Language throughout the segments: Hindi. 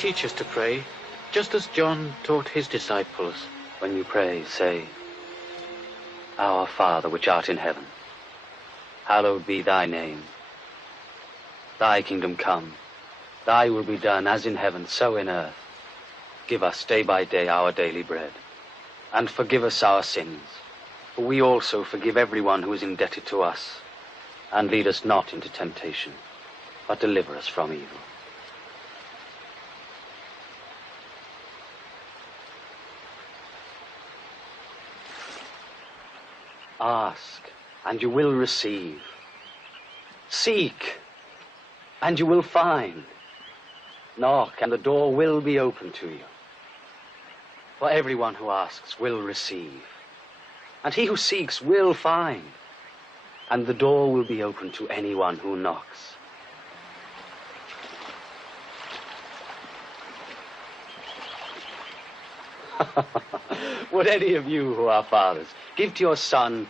teach us to pray, just as John taught his disciples. When you pray, say, Our Father which art in heaven, hallowed be thy name. Thy kingdom come, thy will be done as in heaven, so in earth. Give us day by day our daily bread, and forgive us our sins, for we also forgive everyone who is indebted to us. And lead us not into temptation, but deliver us from evil. Ask, and you will receive. Seek, and you will find. Knock, and the door will be open to you. For everyone who asks will receive, and he who seeks will find, and the door will be open to anyone who knocks. Would any of you who are fathers give to your son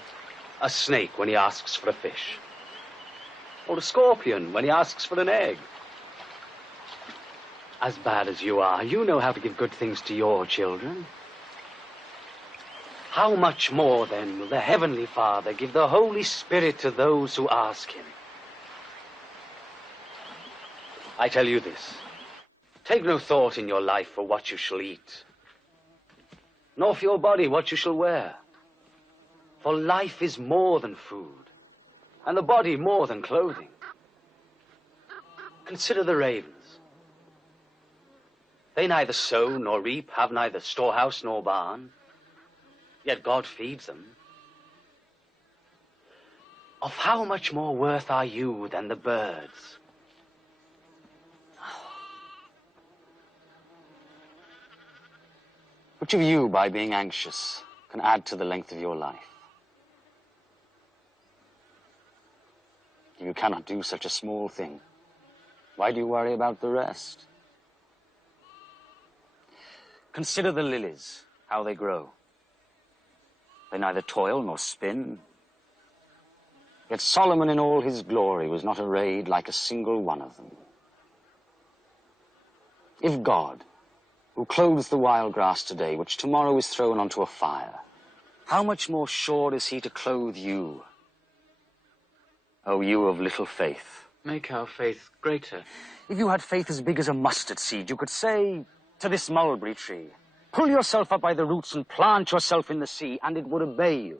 a snake when he asks for a fish? Or a scorpion when he asks for an egg? As bad as you are, you know how to give good things to your children. How much more, then, will the Heavenly Father give the Holy Spirit to those who ask him? I tell you this, take no thought in your life for what you shall eat, nor for your body what you shall wear. For life is more than food, and the body more than clothing. Consider the ravens. They neither sow nor reap, have neither storehouse nor barn, yet God feeds them. Of how much more worth are you than the birds? Which of you, by being anxious, can add to the length of your life? If you cannot do such a small thing, why do you worry about the rest? Consider the lilies, how they grow. They neither toil nor spin. Yet Solomon in all his glory was not arrayed like a single one of them. If God, who clothes the wild grass today, which tomorrow is thrown onto a fire, how much more sure is he to clothe you, O you of little faith? Make our faith greater. If you had faith as big as a mustard seed, you could say to this mulberry tree, pull yourself up by the roots and plant yourself in the sea, and it would obey you.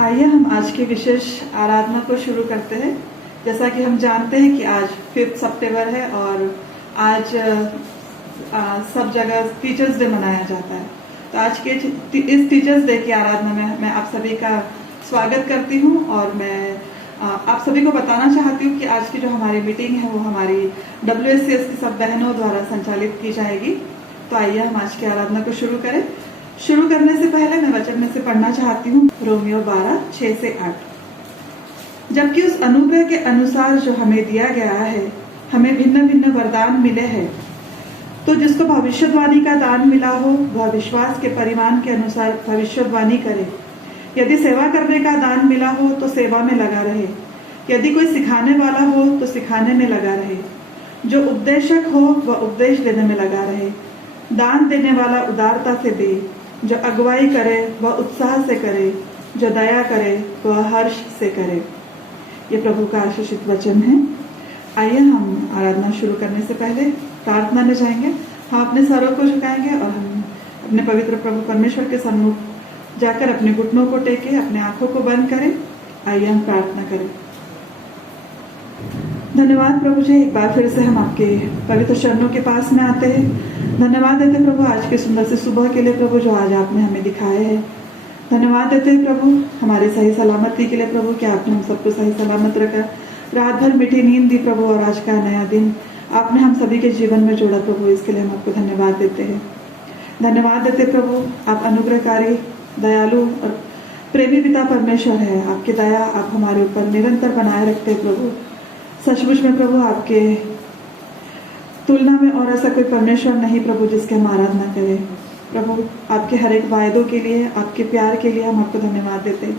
आइए हम आज की विशेष आराधना को शुरू करते हैं। जैसा कि हम जानते हैं कि आज 5 सितंबर है और आज सब जगह टीचर्स डे मनाया जाता है। तो आज के इस टीचर्स डे की आराधना में मैं आप सभी का स्वागत करती हूँ और मैं आप सभी को बताना चाहती हूँ कि आज की जो हमारी मीटिंग है वो हमारी WSCS की सब बहनों द्वारा संचालित की जाएगी। तो आइए हम आज की आराधना को शुरू करें। शुरू करने से पहले मैं वचन में से पढ़ना चाहती हूँ रोमियो 12:6-8। जबकि उस अनुग्रह के अनुसार जो हमें दिया गया है, हमें भिन्न भिन्न वरदान मिले हैं। तो जिसको भविष्यवाणी का दान मिला हो वह विश्वास के परिमाण के अनुसार भविष्यवाणी करे। यदि सेवा करने का दान मिला हो तो सेवा में लगा रहे। यदि कोई सिखाने वाला हो तो सिखाने में लगा रहे। जो उपदेशक हो वह उपदेश देने में लगा रहे। दान देने वाला उदारता से दे। जो अगुवाई करे वह उत्साह से करे। जो दया करे वह हर्ष से करे। ये प्रभु का आशीषित वचन है। आइए हम आराधना शुरू करने से पहले प्रार्थना में जाएंगे। हम अपने सरों को झुकाएंगे और हम अपने पवित्र प्रभु परमेश्वर के सम्मुख जाकर अपने घुटनों को टेके अपने आंखों को बंद करें। आइए हम प्रार्थना करें। धन्यवाद प्रभु जी, एक बार फिर से हम आपके पवित्र चरणों के पास में आते हैं। धन्यवाद देते प्रभु आज के सुंदर से सुबह के लिए प्रभु जो आज आपने हमें दिखाए है। धन्यवाद देते प्रभु हमारे सही सलामती के लिए प्रभु कि आपने हम सबको सही सलामत रखा। रात भर मीठी नींद दी प्रभु और आज का नया दिन आपने हम सभी के जीवन में जोड़ा प्रभु, इसके लिए हम आपको धन्यवाद देते हैं। धन्यवाद देते प्रभु आप अनुग्रहकारी, दयालु और प्रेमी पिता परमेश्वर है। आपकी दया आप हमारे ऊपर निरंतर बनाए रखते हैं प्रभु। सचमुच में प्रभु आपके तुलना में और ऐसा कोई परमेश्वर नहीं प्रभु जिसके हम आराधना करें। प्रभु आपके हर एक वायदों के लिए, आपके प्यार के लिए हम आपको धन्यवाद देते हैं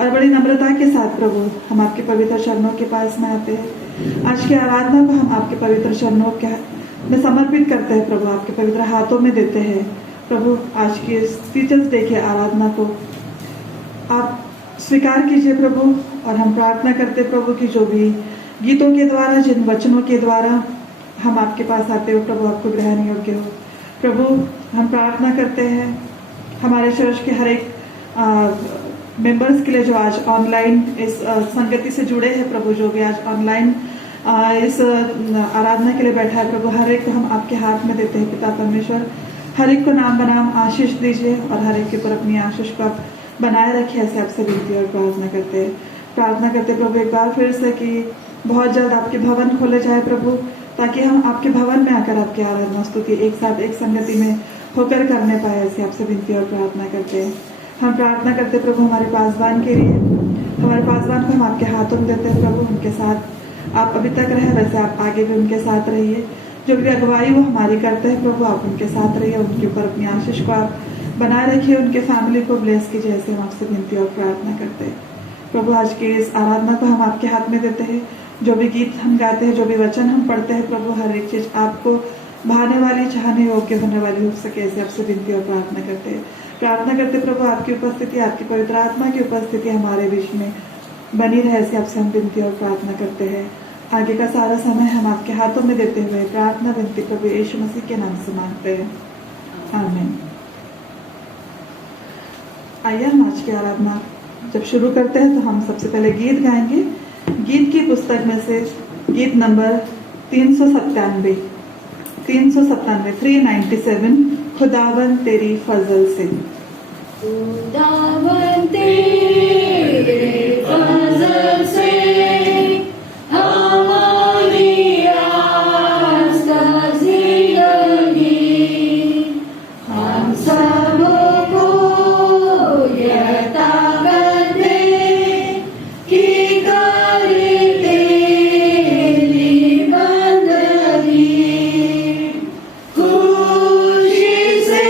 और बड़ी नम्रता के साथ प्रभु हम आपके पवित्र चरणों के पास में आते हैं। आज की आराधना को हम आपके पवित्र चरणों में समर्पित करते हैं प्रभु, आपके पवित्र हाथों में देते हैं प्रभु। आज की इस टीचर्स डे की आराधना को आप स्वीकार कीजिए प्रभु, और हम प्रार्थना करते प्रभु कि जो भी गीतों के द्वारा, जिन वचनों के द्वारा हम आपके पास आते हो प्रभु, आपको ग्रहण योग्य हो प्रभु। हम प्रार्थना करते हैं हमारे चर्च के हर एक मेंबर्स के लिए जो आज ऑनलाइन इस संगति से जुड़े हैं प्रभु, जो भी आज ऑनलाइन इस आराधना के लिए बैठा है प्रभु, हर एक को हम आपके हाथ में देते हैं पिता परमेश्वर। हर एक को नाम बनाम आशीष दीजिए और हर एक के ऊपर अपनी आशीष को आप बनाए रखिए, ऐसे आपसे विनती और प्रार्थना करते प्रभु एक बार फिर से कि बहुत जल्द आपके भवन खोले जाए प्रभु, ताकि हम आपके भवन में आकर आपकी आराधना स्तुति एक साथ एक संगति में होकर करने पाए, ऐसे आपसे विनती और प्रार्थना करते हैं। हम प्रार्थना करते प्रभु हमारे पासवान के लिए, हमारे पासवान को हम आपके हाथों में देते हैं प्रभु। उनके साथ आप अभी तक रहे, वैसे आप आगे भी उनके साथ रहिए। जो भी अगुवाई वो हमारी करते हैं प्रभु, आप उनके साथ रहिए, उनके ऊपर अपनी आशीष को आप बनाए रखिए, उनके फैमिली को ब्लेस कीजिए, ऐसे हम आपसे विनती और प्रार्थना करते हैं प्रभु। आज की इस आराधना को हम आपके हाथ में देते हैं। जो भी गीत हम गाते हैं, जो भी वचन हम पढ़ते हैं प्रभु, हर एक चीज आपको भाने वाली, चाहने योग्य होने वाली हो सके, ऐसे आपसे विनती और प्रार्थना करते प्रभु आपकी उपस्थिति, आपकी पवित्र आत्मा की उपस्थिति हमारे बीच में बनी रहे, ऐसे आपसे हम विनती और प्रार्थना करते हैं। आगे का सारा समय हम आपके हाथों में देते हुए प्रार्थना विनती प्रभु यीशु मसीह के नाम से मांगते हैं, आमीन। आइए हम आज की आराधना जब शुरू करते हैं तो हम सबसे पहले गीत गाएंगे। गीत की पुस्तक में से गीत नंबर 397, 397 खुदावन तेरी फजल से। खुदावन तेरे फजल से हमारी आस का जिंदगी, हम सबको यह ताकत दे कि करें तेरी बंदगी। खुशी से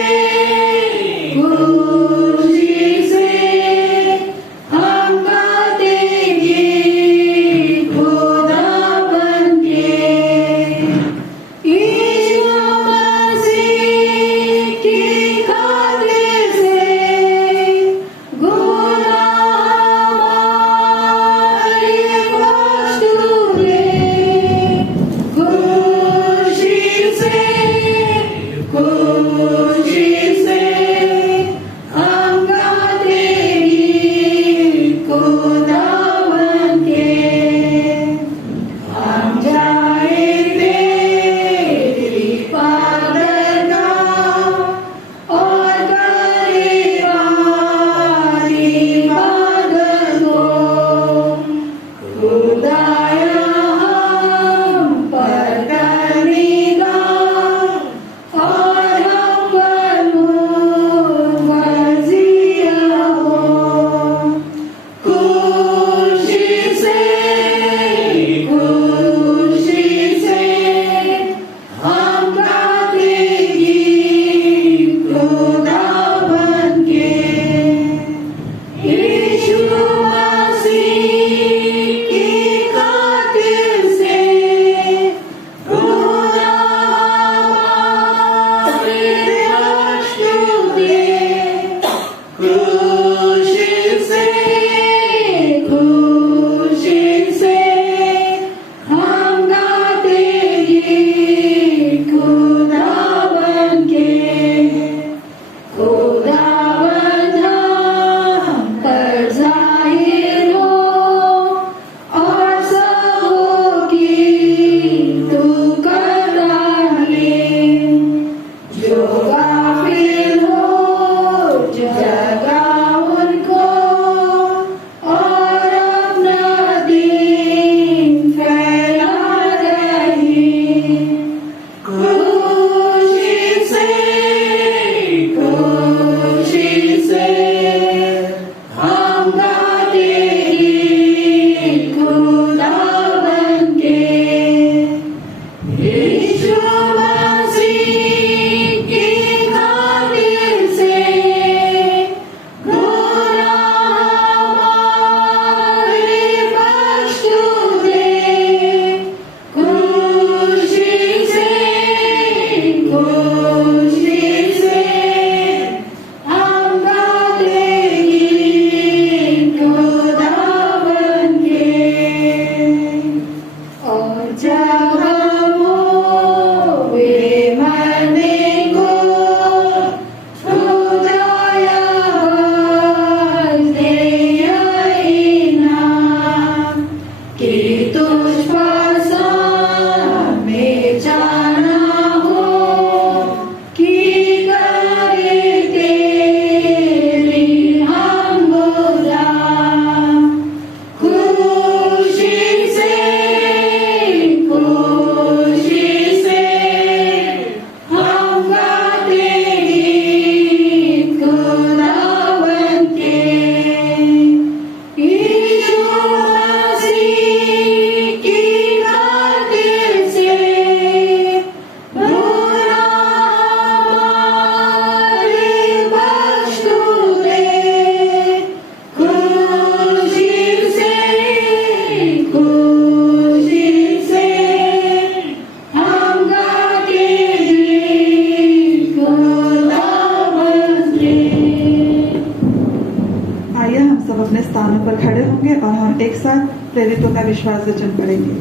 स्थानों पर खड़े होंगे और हम एक साथ प्रेरितों का विश्वास वचन पढ़ेंगे।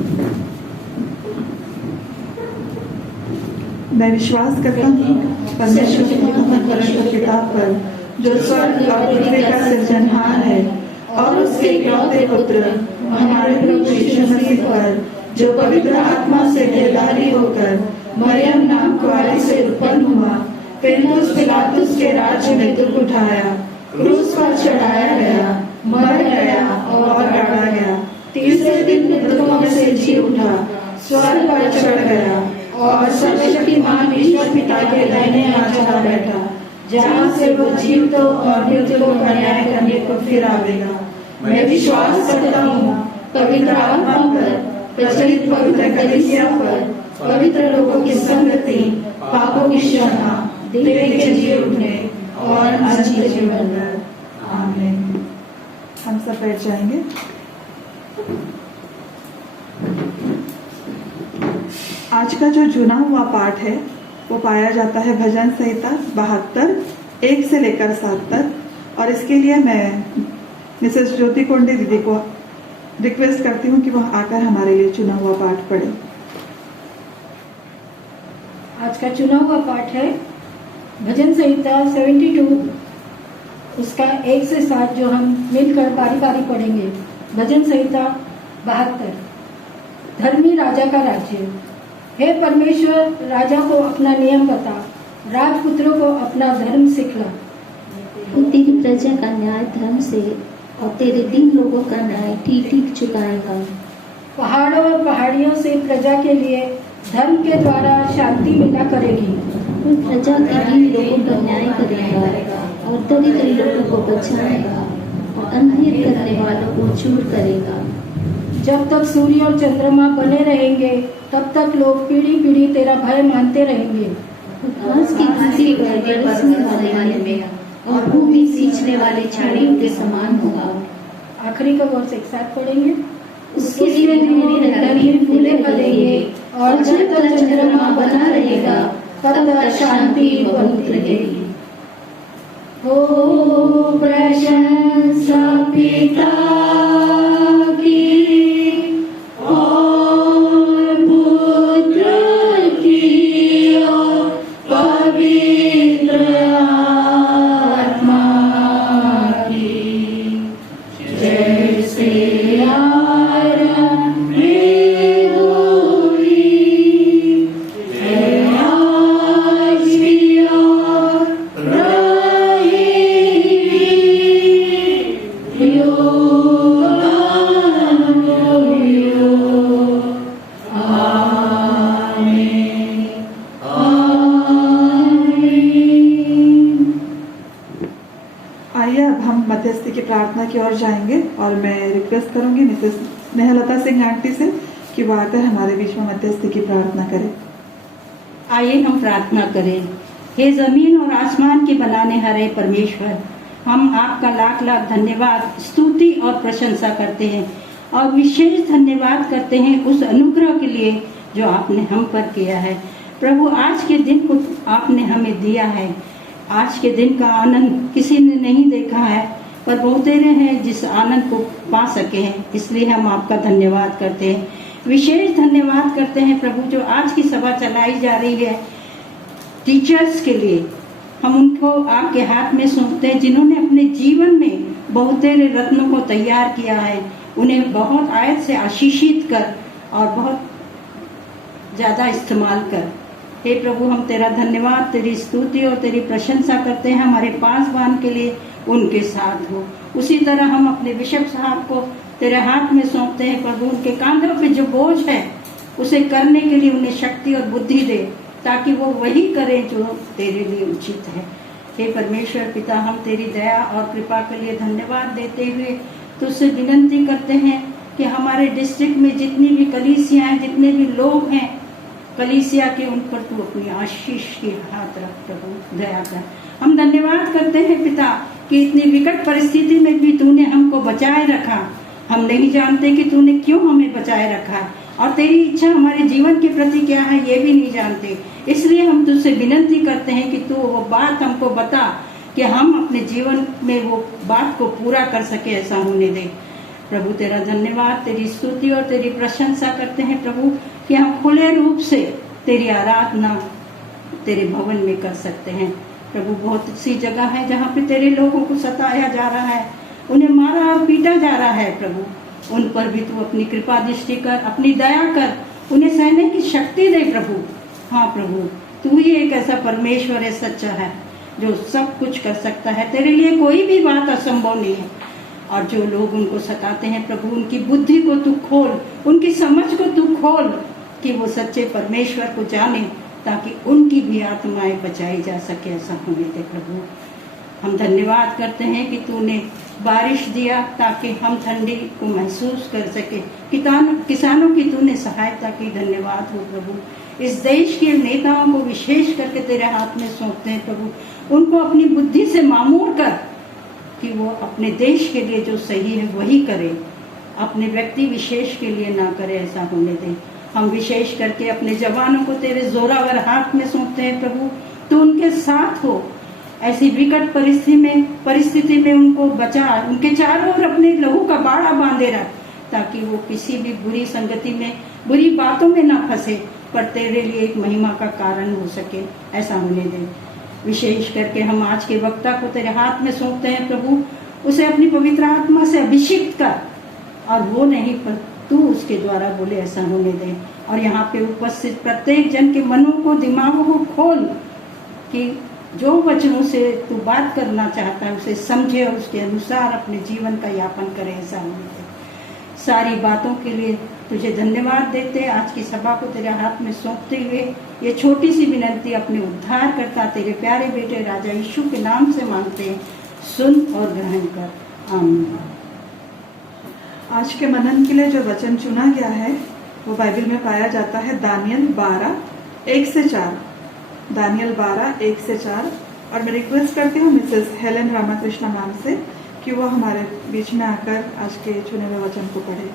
मैं विश्वास करता हूँ परमेश्वर की परमेश्वर किताब पर, जो स्वर्ग और पृथ्वी का सृजनहार है, और उसके इकलौते पुत्र हमारे प्रभु यीशु मसीह पर, जो पवित्र आत्मा से गिरधारी होकर मरियम नाम कुआरी से उत्पन्न हुआ, पिलातुस पिलातुस के राज्य में दुख उठाया, क्रूस पर चढ़ाया गया, मर गया और गाड़ा गया, तीसरे दिन मृतकों में से जी उठा, स्वर्ग पर चढ़ गया और सर्वशक्तिमान ईश्वर पिता के दाहिने हाथ चढ़ा बैठा, जहाँ से वो जीवितों और मृतकों का न्याय करने को फिर आवेगा। मैं विश्वास करता हूँ पवित्र आत्मा पर, प्रचलित पवित्र कलीसिया पर, पवित्र लोगों की संगति, पापों की क्षमा, देह के जी उठने और अनंत जीवन। आमीन। हम सब बैठ जाएंगे। आज का जो चुना हुआ पाठ है वो पाया जाता है भजन संहिता 72 1 से लेकर 7 तक, और इसके लिए मैं मिसेस ज्योति कोंडे दीदी को रिक्वेस्ट करती हूँ कि वह आकर हमारे लिए चुना हुआ पाठ पढ़े। आज का चुना हुआ पाठ है भजन संहिता 72 उसका 1 से 7, जो हम मिलकर बारी बारी पढ़ेंगे। भजन संहिता 72। धर्मी राजा का राज्य। हे परमेश्वर, राजा को अपना नियम बता, राजपुत्रों को अपना धर्म सिखला। वो तेरी प्रजा का न्याय धर्म से और तेरे दीन लोगों का न्याय ठीक ठीक चुकाएगा। पहाड़ों और पहाड़ियों से प्रजा के लिए धर्म के द्वारा शांति मिला करेगी। वो प्रजा के दीन लोगों का न्याय करेगा और दरिद्र लोगों को बचाएगा और अंधेर करने वालों को चूर करेगा। जब तक सूर्य और चंद्रमा बने रहेंगे, तब तक लोग पीढ़ी पीढ़ी तेरा भय मानते रहेंगे। घास की घाटी पर बरसने वाले में और भूमि सींचने वाले झाड़ियों के समान होगा। आखिरी का वर्ष एक साथ पढ़ेंगे। उसके लिए रंगीन फूलें फलेंगे और जब तक चंद्रमा बना रहेगा तब तक शांति बनी रहेगी। हो प्रशंसा पिता प्रार्थना की ओर जाएंगे, और मैं रिक्वेस्ट करूंगी मिसेस स्नेहलता सिंह आंटी से कि वो आकर हमारे बीच में मध्यस्थी की प्रार्थना करें। आइए हम प्रार्थना करें। हे जमीन और आसमान के बनाने हारे परमेश्वर, हम आपका लाख लाख धन्यवाद, स्तुति और प्रशंसा करते हैं और विशेष धन्यवाद करते हैं उस अनुग्रह के लिए जो आपने हम पर किया है। प्रभु, आज के दिन को आपने हमें दिया है। आज के दिन का आनंद किसी ने नहीं देखा है, पर बहुतेरे हैं जिस आनंद को पा सके हैं, इसलिए हम आपका धन्यवाद करते हैं। विशेष धन्यवाद करते हैं प्रभु, जो आज की सभा चलाई जा रही है टीचर्स के लिए, हम उनको आपके हाथ में सौंपते हैं, जिन्होंने अपने जीवन में बहुतेरे रत्नों को तैयार किया है। उन्हें बहुत आयत से आशीषित कर और बहुत ज़्यादा इस्तेमाल कर। हे प्रभु, हम तेरा धन्यवाद, तेरी स्तुति और तेरी प्रशंसा करते हैं हमारे पासवान के लिए, उनके साथ हो। उसी तरह हम अपने बिशप साहब को तेरे हाथ में सौंपते हैं प्रभु, उनके कांधों पे जो बोझ है उसे करने के लिए उन्हें शक्ति और बुद्धि दे, ताकि वो वही करें जो तेरे लिए उचित है। हे परमेश्वर पिता, हम तेरी दया और कृपा के लिए धन्यवाद देते हुए तुझसे विनती करते हैं कि हमारे डिस्ट्रिक्ट में जितनी भी कलीसियाँ हैं, जितने भी लोग हैं कलीसिया के, उन पर तू अपनी आशीष के हाथ रख प्रभु, दया कर। हम धन्यवाद करते हैं पिता कि इतनी विकट परिस्थिति में भी तूने हमको बचाए रखा। हम नहीं जानते कि तूने क्यों हमें बचाए रखा और तेरी इच्छा हमारे जीवन के प्रति क्या है ये भी नहीं जानते। इसलिए हम तुझसे विनती करते हैं कि तू वो बात हमको बता कि हम अपने जीवन में वो बात को पूरा कर सके, ऐसा होने दे। प्रभु तेरा धन्यवाद, तेरी स्तुति और तेरी प्रशंसा करते हैं प्रभु कि हम खुले रूप से तेरी आराधना तेरे भवन में कर सकते हैं। प्रभु बहुत सी जगह है जहाँ पे तेरे लोगों को सताया जा रहा है, उन्हें मारा और पीटा जा रहा है प्रभु। उन पर भी तू अपनी कृपा दृष्टि कर, अपनी दया कर, उन्हें सहने की शक्ति दे प्रभु। हाँ प्रभु, तू ही एक ऐसा परमेश्वर है, सच्चा है, जो सब कुछ कर सकता है। तेरे लिए कोई भी बात असंभव नहीं है। और जो लोग उनको सताते हैं प्रभु, उनकी बुद्धि को तू खोल, उनकी समझ को तू खोल कि वो सच्चे परमेश्वर को जाने, ताकि उनकी भी आत्माएं बचाई जा सके, ऐसा होने दे प्रभु। हम धन्यवाद करते हैं कि तूने बारिश दिया ताकि हम ठंडी को महसूस कर सके। किसानों की तूने सहायता की, धन्यवाद हो प्रभु। इस देश के नेताओं को विशेष करके तेरे हाथ में सौंपते हैं प्रभु। उनको अपनी बुद्धि से मामूर कर कि वो अपने देश के लिए जो सही है वही करे, अपने व्यक्ति विशेष के लिए ना करे, ऐसा होने दे। हम विशेष करके अपने जवानों को तेरे जोरावर हाथ में सौंपते हैं प्रभु। तो उनके साथ हो, ऐसी विकट परिस्थिति में उनको बचा, उनके चारों ओर अपने लहू का बाड़ा बांधे रख, ताकि वो किसी भी बुरी संगति में, बुरी बातों में ना फंसे, पर तेरे लिए एक महिमा का कारण हो सके, ऐसा होने दे। विशेष करके हम आज के वक्ता को तेरे हाथ में सौंपते हैं प्रभु। उसे अपनी पवित्र आत्मा से अभिषेक कर, और वो नहीं पर तू उसके द्वारा बोले, ऐसा होने दे। और यहाँ पे उपस्थित प्रत्येक जन के मनों को, दिमागों को खोल कि जो वचनों से तू बात करना चाहता है उसे समझे और उसके अनुसार अपने जीवन का यापन करे, ऐसा होने दे। सारी बातों के लिए तुझे धन्यवाद देते। आज की सभा को तेरे हाथ में सौंपते हुए ये छोटी सी विनती अपने उद्धार करता तेरे प्यारे बेटे राजा यीशु के नाम से मांगते हैं, सुन और ग्रहण कर, आमीन। आज के मनन के लिए जो वचन चुना गया है वो बाइबल में पाया जाता है दानियल 12:1-4। दानियल 12:1-4। और मैं रिक्वेस्ट करती हूँ मिसेस हेलेन रामाकृष्ण मैम से कि वो हमारे बीच में आकर आज के चुने हुए वचन को पढ़े।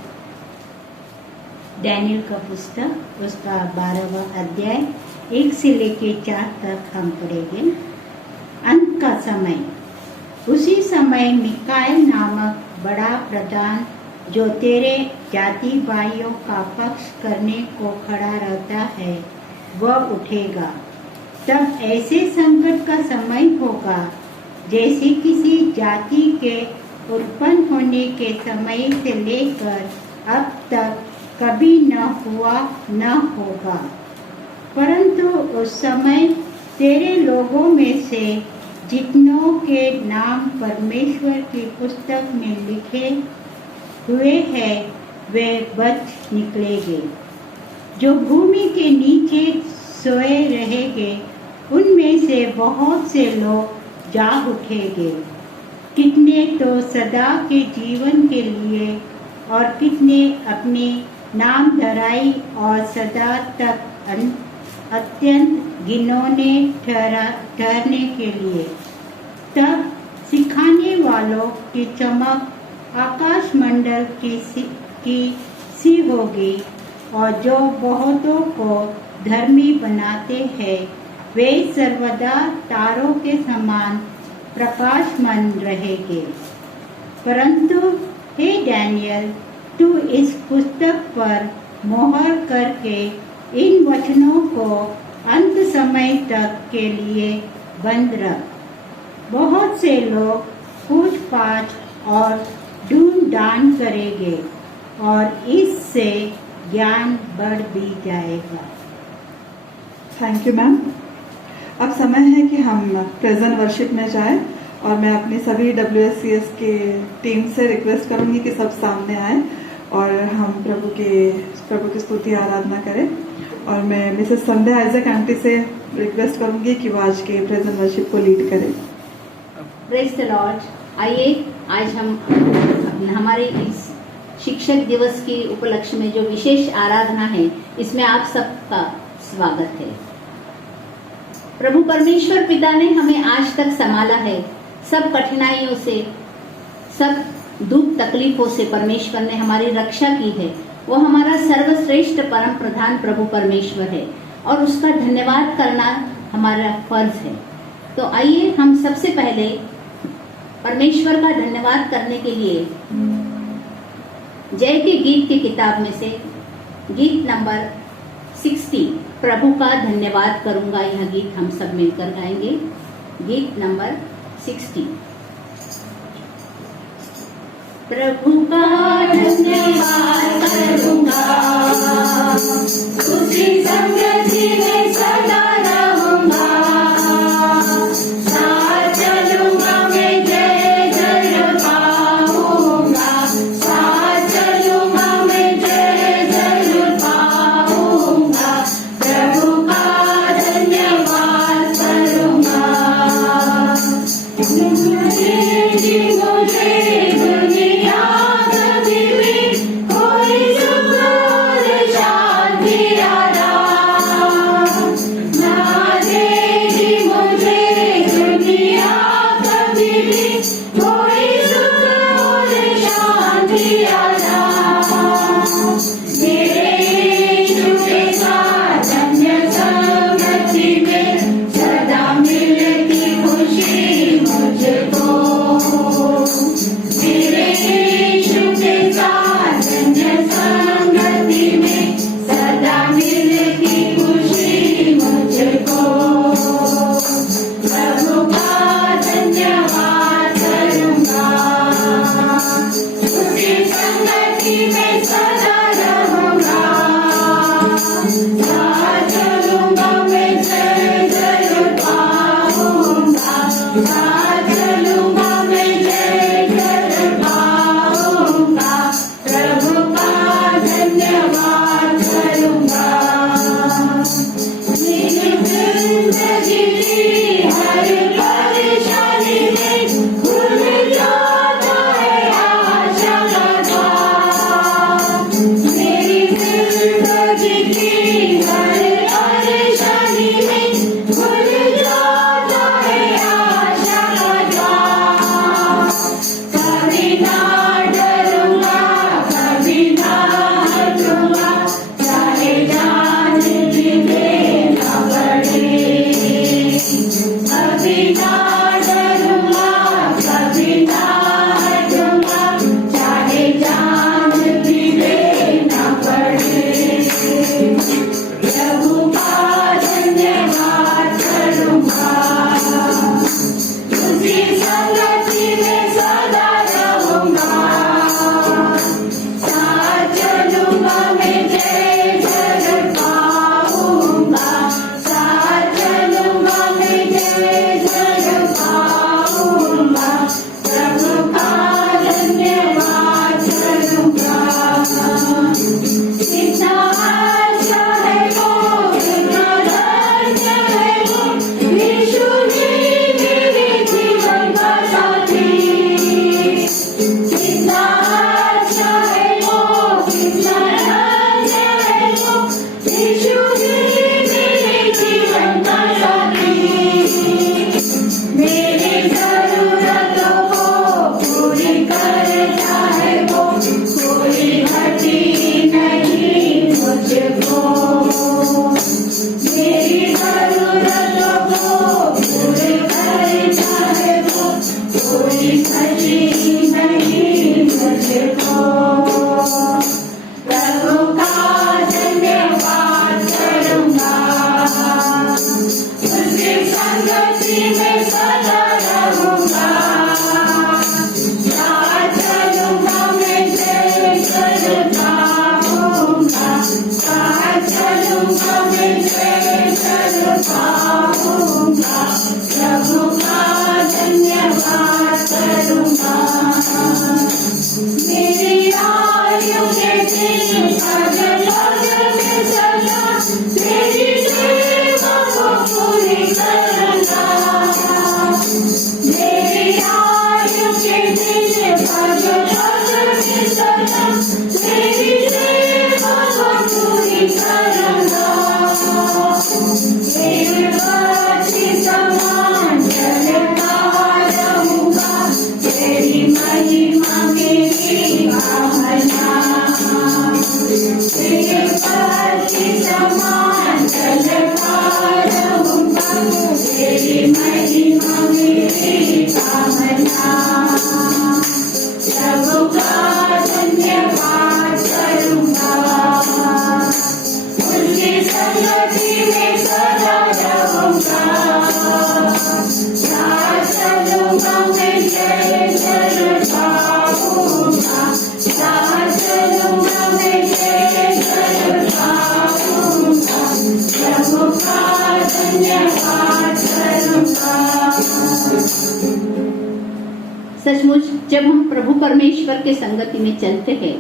डैनियल का पुस्तक, उसका 12वां अध्याय 1 से लेके 4 तक हम पढ़ेंगे। अंत का समय। उसी समय मिकाएल नामक बड़ा प्रधान, जो तेरे जाति भाइयों का पक्ष करने को खड़ा रहता है, वह उठेगा। तब ऐसे संकट का समय होगा जैसे किसी जाति के उत्पन्न होने के समय से लेकर अब तक कभी न हुआ न होगा। परंतु उस समय तेरे लोगों में से जितनों के नाम परमेश्वर की पुस्तक में लिखे हुए हैं वे बच निकलेंगे। जो भूमि के नीचे सोए रहेंगे उनमें से बहुत से लोग जाग उठेंगे। कितने तो सदा के जीवन के लिए और कितने अपनी नाम धराई और सदा तक अत्यंत घिनौने ठहरने के लिए। तब सिखाने वालों की चमक आकाश मंडल की सी होगी, और जो बहुतों को धर्मी बनाते हैं वे सर्वदा तारों के समान प्रकाशमान रहेंगे। परंतु हे डैनियल, तू इस पुस्तक पर मोहर करके इन वचनों को अंत समय तक के लिए बंद रख। बहुत से लोग पूछ-पाछ और ढूंढ-डांड करेंगे और इससे ज्ञान बढ़ भी जाएगा। Thank you ma'am. अब समय है कि हम प्रेजेंट वर्शिप में जाएं, और मैं अपनी सभी WSCS के टीम से रिक्वेस्ट करूंगी कि सब सामने आए और हम प्रभु की स्तुति आराधना करें। और मैं मिसेस संध्या आइजक आंटी से रिक्वेस्ट करूंगी कि वो आज के प्रेजेंट वर्शिप को लीड करें। Praise the Lord. आइए आज हम हमारे इस शिक्षक दिवस के उपलक्ष्य में जो विशेष आराधना है इसमें आप सबका स्वागत है। प्रभु परमेश्वर पिता ने हमें आज तक संभाला है। सब कठिनाइयों से, सब दुख तकलीफों से परमेश्वर ने हमारी रक्षा की है। वो हमारा सर्वश्रेष्ठ परम प्रधान प्रभु परमेश्वर है और उसका धन्यवाद करना हमारा फर्ज है। तो आइए हम सबसे पहले परमेश्वर का धन्यवाद करने के लिए जय के गीत की किताब में से गीत नंबर 60 प्रभु का धन्यवाद करूंगा, यह गीत हम सब मिलकर गाएंगे। गीत नंबर 60। प्रभु का धन्यवाद करूंगा, उसकी संगति में सदा रहूंगा, साथ चलूंगा मैं जय जय पाऊंगा, साथ चलूंगा मैं जय जय पाऊंगा, प्रभु का धन्यवाद करूंगा। मुझे दुनिया में कोई सुख और शांति जब हम प्रभु परमेश्वर के संगति में चलते हैं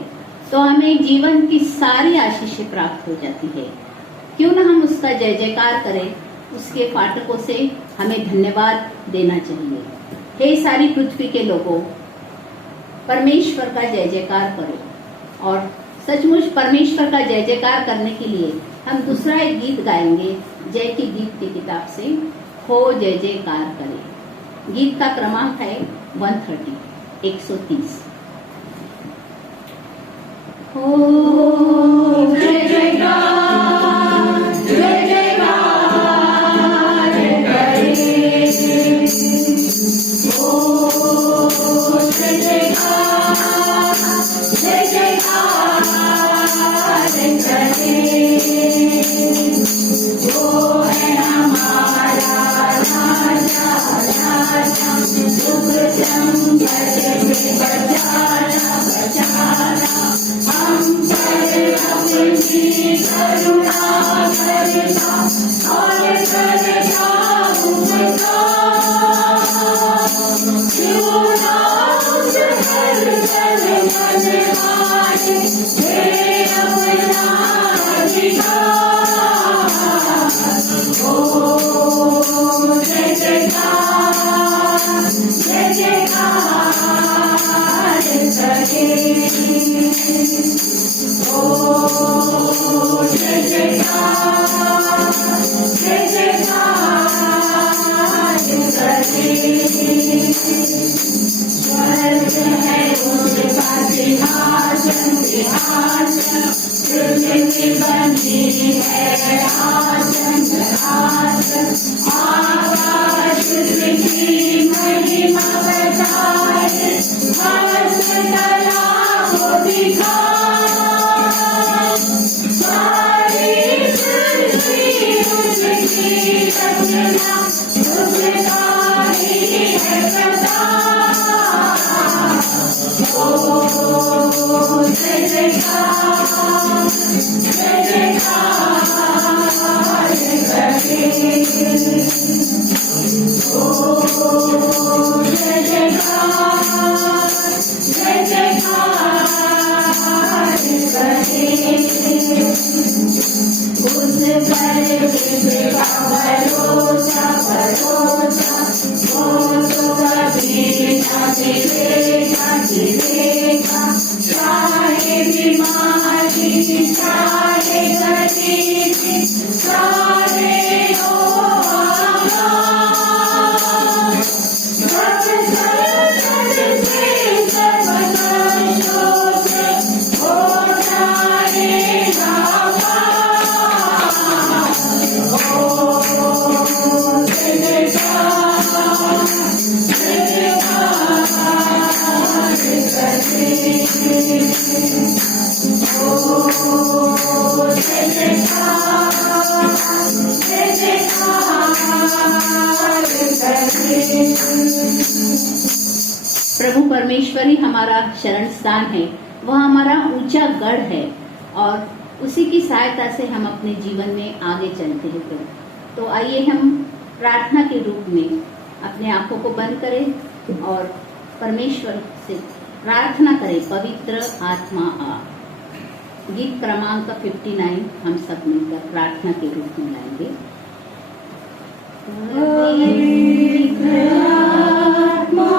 तो हमें जीवन की सारी आशीषें प्राप्त हो जाती है। क्यों ना हम उसका जय जयकार करें, उसके फाटकों से हमें धन्यवाद देना चाहिए। हे सारी पृथ्वी के लोगों, परमेश्वर का जय जयकार करो। और सचमुच परमेश्वर का जय जयकार करने के लिए हम दूसरा एक गीत गाएंगे, जय की गीत की किताब से, हो जय जयकार करे। गीत का क्रमांक है 130। हो जय जयकार, जय जयकार करे, हो जय जयकार, जय जयकार करे। वो है हमारा राजा, राजा दुख संकट से बचाना, बचाना। हम पर अपनी करुणा करता और करता उपकार। क्यों ना उस पर चल मनमाने, हे अपना अधिकार। ओ जय जयकार, जय जयकार करे। ओ जय जयकार, जय जयकार करे। स्वर्ग है उसका सिंहासन, सिंहासन पृथ्वी बनी है आसन, आसन। आकाश की महिमा बताए, हर्ष कला को दिखाए। सारी पृथ्वी उसकी रचना, उसका ही है प्रताप। ओ जय जयकार, जय जयकार करे। ओ जय जयकार, जय जयकार करे। उस पर जिसका भरोसा, भरोसा वो तो कभी न गिरेगा, गिरेगा। चाहे बीमारी, चाहे गरीबी, चाहे हो आघात, सब संकट से, सब कष्टों से हो जाएगा पार। ओ जय जयकार, जय जयकार करे। ओ जय जयकार, जय जयकार करे। प्रभु परमेश्वर ही हमारा शरण स्थान है, वह हमारा ऊंचा गढ़ है और उसी की सहायता से हम अपने जीवन में आगे चलते हैं। तो आइए हम प्रार्थना के रूप में अपने आंखों को बंद करें और परमेश्वर से प्रार्थना करें, पवित्र आत्मा आ। गीत क्रमांक 59 हम सब मिलकर प्रार्थना के रूप में लाएंगे। पवित्र आत्मा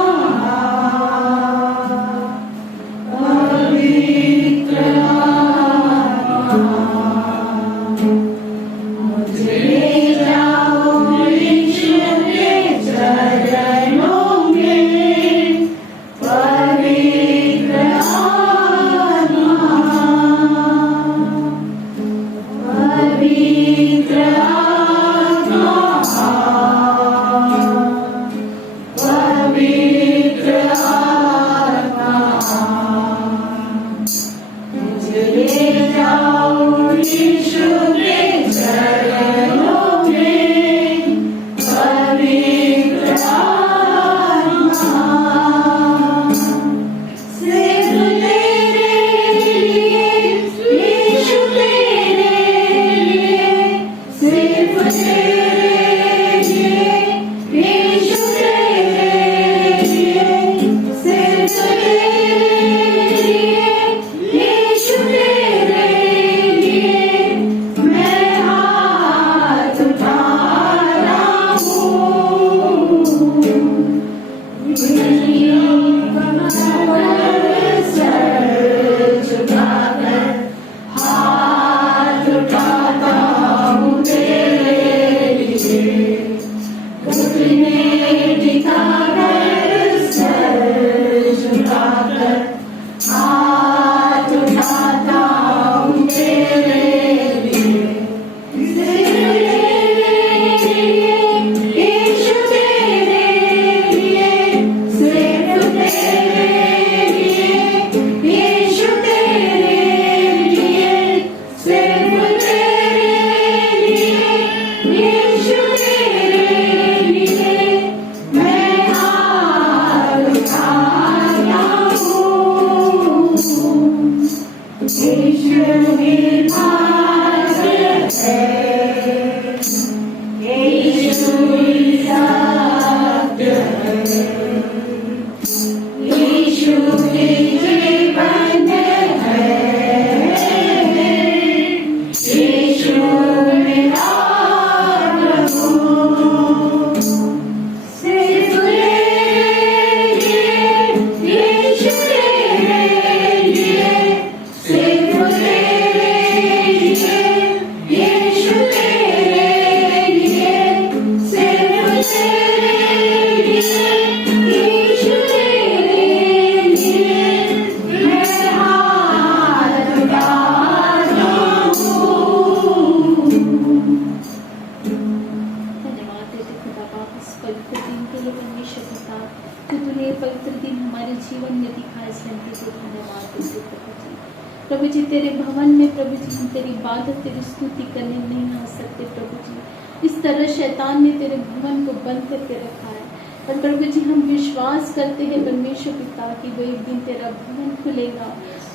प्रभु जी तेरे भवन में प्रभु जी हम तेरी इबादत तेरी स्तुति करने नहीं आ सकते प्रभु जी। इस तरह शैतान ने तेरे भवन को बंद करके रखा है, और प्रभु जी हम विश्वास करते हैं परमेश्वर पिता कि वो एक दिन तेरा भवन खुलेगा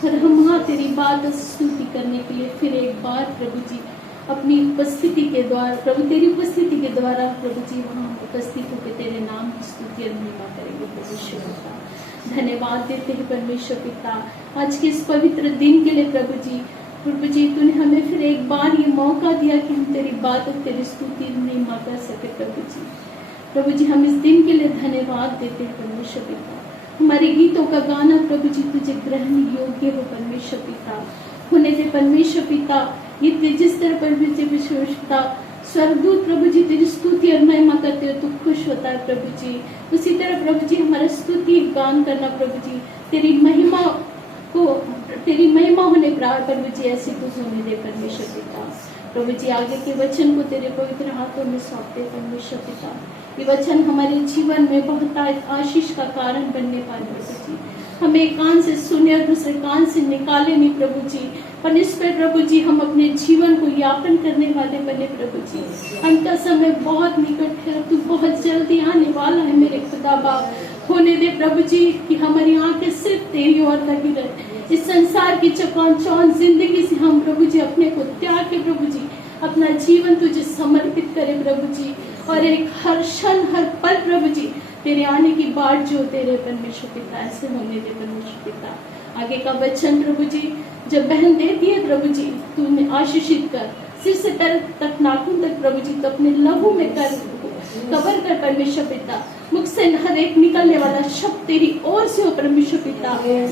और हम वहाँ तेरी इबादत स्तुति करने के लिए फिर एक बार प्रभु जी अपनी उपस्थिति के द्वारा प्रभु तेरी उपस्थिति के द्वारा प्रभु जी वहाँ उपस्थित होकर तेरे नाम की स्तुति और महिमा करेंगे परमेश्वर पिता। धन्यवाद देते हैं परमेश्वर पिता आज के इस पवित्र दिन के लिए प्रभु जी तूने हमें फिर एक बार ये मौका दिया कि हम तेरी इबादत तेरी स्तुति और महिमा कर सके प्रभु जी हम इस दिन के लिए धन्यवाद देते हैं परमेश्वर पिता। हमारे गीतों का गाना प्रभु जी तुझे ग्रहण योग्य हो परमेश्वर पिता होने दे परमेश्वर पिता। ये जिस तरह प्रभु जी विश्वता स्वर्गदूत प्रभु जी तेरी स्तुति और महिमा करते हो तू खुश होता है प्रभु जी, उसी तरह प्रभु जी हमारा स्तुति गान करना प्रभु जी तेरी महिमा होने प्रभु जी ऐसी कुछ होने दे परमेश्वर पिता। प्रभु जी आगे के वचन को तेरे पवित्र हाथों में सौंपते परमेश्वर पिता। ये वचन हमारे जीवन में बहुत आशीष का कारण बनने पाए प्रभु जी। हमें एक कान से सुने और दूसरे कान से निकाले नहीं प्रभु जी, पर इस पर प्रभु जी हम अपने जीवन को यापन करने वाले बने प्रभु जी। अंत का समय बहुत निकट है, तू बहुत जल्दी आने वाला है मेरे खुदा बाप। होने दे प्रभु जी कि हमारी आंखें सिर्फ तेरी ओर लगी रहे। इस संसार की चकाचौंध जिंदगी से हम प्रभु जी अपने को त्याग के प्रभु जी अपना जीवन तुझे समर्पित करें प्रभु जी, और एक हर क्षण हर पल प्रभु जी तेरे आने की बाट जो तेरे परमेश्वर पिता ऐसे होने दे परमेश्वर पिता। आगे का वचन प्रभु जी जब बहन देती है प्रभु जी तू उन्हें आशीषित कर, सिर से पैर तक नाखून तक प्रभु जी तो अपने लहू में कवर कर परमेश्वर पिता। मुख से हर एक निकलने वाला शब्द तेरी ओर से हो परमेश्वर पिता,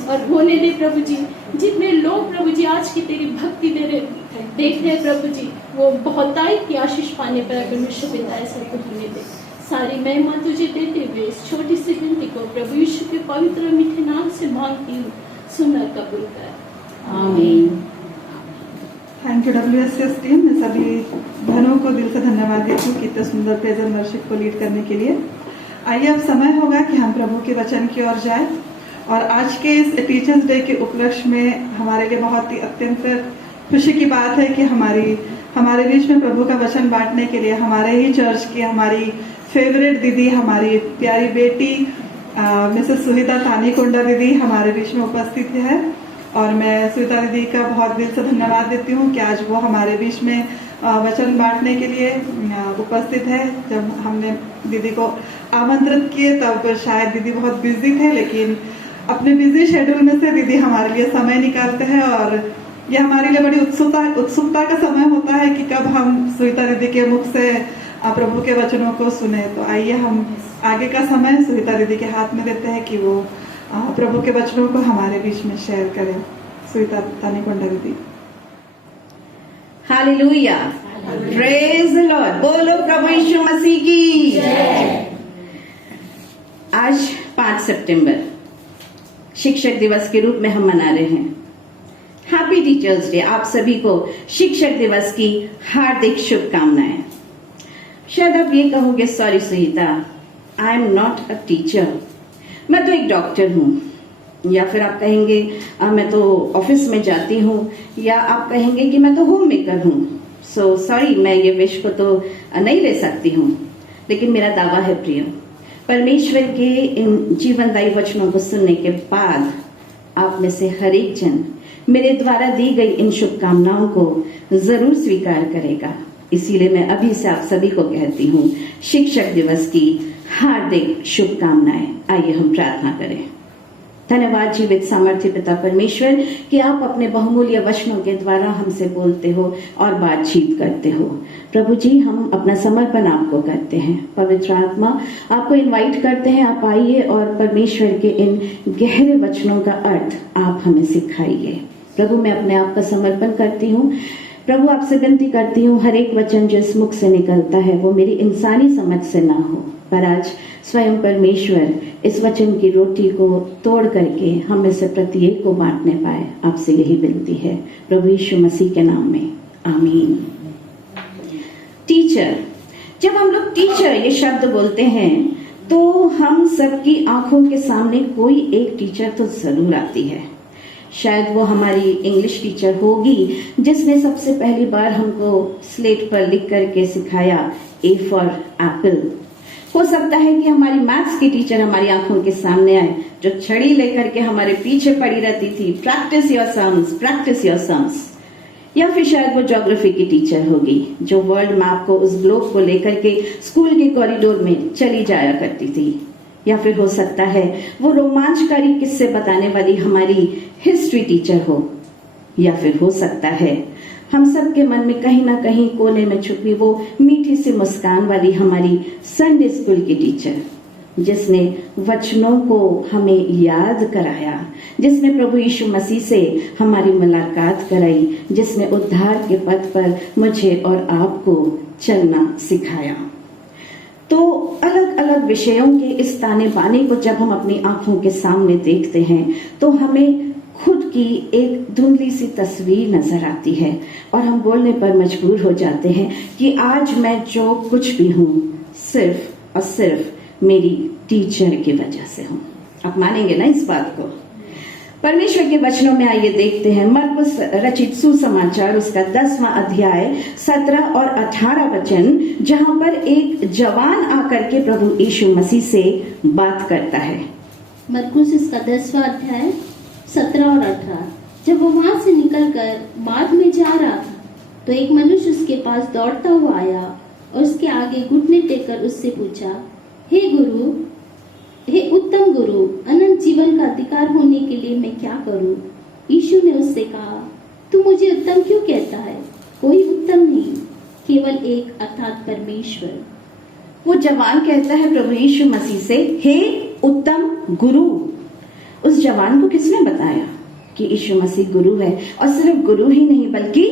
और होने दे प्रभु जी जितने लोग प्रभु जी आज की तेरी भक्ति देख रहे प्रभु जी वो बहुताई की आशीष पाने पर परमेश्वर पिता ऐसा कुछ होने दे। सारी महिमा तुझे देते हुए इस छोटी सी विनती को प्रभु यीशु के पवित्र मीठे नाम से मांगती हूँ, सुनकर कबूल कर आमीन। Thank you WSS team. मैं सभी बहनों को दिल से धन्यवाद देती हूँ कि इतने सुंदर प्रेजेंट वर्शिप को लीड करने के लिए। आइए अब समय होगा कि हम प्रभु के वचन की ओर जाएं, और आज के इस टीचर्स डे के उपलक्ष्य में हमारे लिए बहुत ही अत्यंत खुशी की बात है कि हमारे बीच में प्रभु का वचन बांटने के लिए हमारे ही चर्च की हमारी फेवरेट दीदी, हमारी प्यारी बेटी मिसेस सुनीता तानीकोंडा दीदी हमारे बीच में उपस्थित है। और मैं सुनीता दीदी का बहुत दिल से धन्यवाद देती हूँ कि आज वो हमारे बीच में वचन बांटने के लिए उपस्थित है। जब हमने दीदी को आमंत्रित किए तब शायद दीदी बहुत बिजी थे, लेकिन अपने बिजी शेड्यूल में से दीदी हमारे लिए समय निकालते हैं, और ये हमारे लिए बड़ी उत्सुकता का समय होता है कि कब हम सुनीता दीदी के मुख से प्रभु के वचनों को सुने। तो आइए हम आगे का समय सुनीता दीदी के हाथ में देते हैं कि वो प्रभु के वचनों को हमारे बीच में शेयर करें। सुनीता तानीकोंडा दीदी। Hallelujah, praise the Lord. बोलो प्रभु यीशु मसीह की जय। आज 5 सितंबर शिक्षक दिवस के रूप में हम मना रहे हैं। Happy teachers day. आप सभी को शिक्षक दिवस की हार्दिक शुभकामनाएं। शायद आप ये कहोगे sorry Sunita, I am not a teacher, मैं तो एक डॉक्टर हूँ, या फिर आप कहेंगे मैं तो ऑफिस में जाती हूँ, या आप कहेंगे कि मैं तो होम मेकर हूँ। सो सॉरी, मैं ये विश को तो नहीं ले सकती हूँ। लेकिन मेरा दावा है प्रिय, परमेश्वर के इन जीवनदायी वचनों को सुनने के बाद आप में से हर एक जन मेरे द्वारा दी गई इन शुभकामनाओं को जरूर स्वीकार करेगा। इसीलिए मैं अभी से आप सभी को कहती हूँ शिक्षक दिवस की हार्दिक शुभकामनाएं। आइए हम प्रार्थना करें। धन्यवाद जीवित सामर्थ्य पिता परमेश्वर कि आप अपने बहुमूल्य वचनों के द्वारा हमसे बोलते हो और बातचीत करते हो। प्रभु जी, हम अपना समर्पण आपको करते हैं। पवित्र आत्मा, आपको इनवाइट करते हैं, आप आइए और परमेश्वर के इन गहरे वचनों का अर्थ आप हमें सिखाइए। प्रभु, मैं अपने आप का समर्पण करती हूँ। प्रभु, आपसे विनती करती हूँ हर एक वचन जो इस मुख से निकलता है वो मेरी इंसानी समझ से ना हो, पर आज स्वयं परमेश्वर इस वचन की रोटी को तोड़ करके हम में से प्रत्येक को बांटने पाए। आपसे यही विनती है प्रभु यीशु मसीह के नाम में, आमीन। टीचर, जब हम लोग टीचर ये शब्द बोलते हैं तो हम सबकी आंखों के सामने कोई एक टीचर तो जरूर आती है। शायद वो हमारी इंग्लिश टीचर होगी जिसने सबसे पहली बार हमको स्लेट पर लिख करके सिखाया ए फॉर एप्पल। हो सकता है कि हमारी मैथ्स की टीचर हमारी आंखों के सामने आए, जो छड़ी लेकर के हमारे पीछे पड़ी रहती थी, practice your sums, practice your sums. या फिर शायद वो ज्योग्राफी की टीचर होगी जो वर्ल्ड मैप को, उस ग्लोब को लेकर के स्कूल के कॉरिडोर में चली जाया करती थी। या फिर हो सकता है वो रोमांचकारी किस्से बताने वाली हमारी हिस्ट्री टीचर हो। या फिर हो सकता है हम सब के मन में कहीं ना कहीं कोने में छुपी वो मीठी सी मुस्कान वाली हमारी संडे स्कूल की टीचर, जिसने वचनों को हमें याद कराया, जिसने प्रभु यीशु मसीह से हमारी मुलाकात कराई, जिसने उद्धार के पथ पर मुझे और आपको चलना सिखाया। तो अलग अलग विषयों के इस ताने बाने को जब हम अपनी आंखों के सामने देखते हैं तो हमें खुद की एक धुंधली सी तस्वीर नजर आती है और हम बोलने पर मजबूर हो जाते हैं कि आज मैं जो कुछ भी हूँ सिर्फ और सिर्फ मेरी टीचर की वजह से हूँ। आप मानेंगे ना इस बात को? परमेश्वर के वचनों में आइए देखते हैं मरकुस रचित सुसमाचार, उसका 10वां अध्याय 17 और 18 वचन, जहां पर एक जवान आकर के प्रभु यीशु मसीह से बात करता है। मरकुस इसका 10वां अध्याय 17 और 18। जब वो वहां से निकलकर बाद में जा रहा था तो एक मनुष्य उसके पास दौड़ता हुआ आया और उसके आगे घुटने टेककर उससे पूछा, हे गुरु, हे उत्तम गुरु, अनंत जीवन का अधिकार होने के लिए मैं क्या करूं? यीशु ने उससे कहा, तू मुझे उत्तम क्यों कहता है? कोई उत्तम नहीं, केवल एक, अर्थात परमेश्वर। वो जवान कहता है प्रभु यीशु मसीह से, हे उत्तम गुरु। उस जवान को किसने बताया कि यीशु मसीह गुरु है? और सिर्फ गुरु ही नहीं बल्कि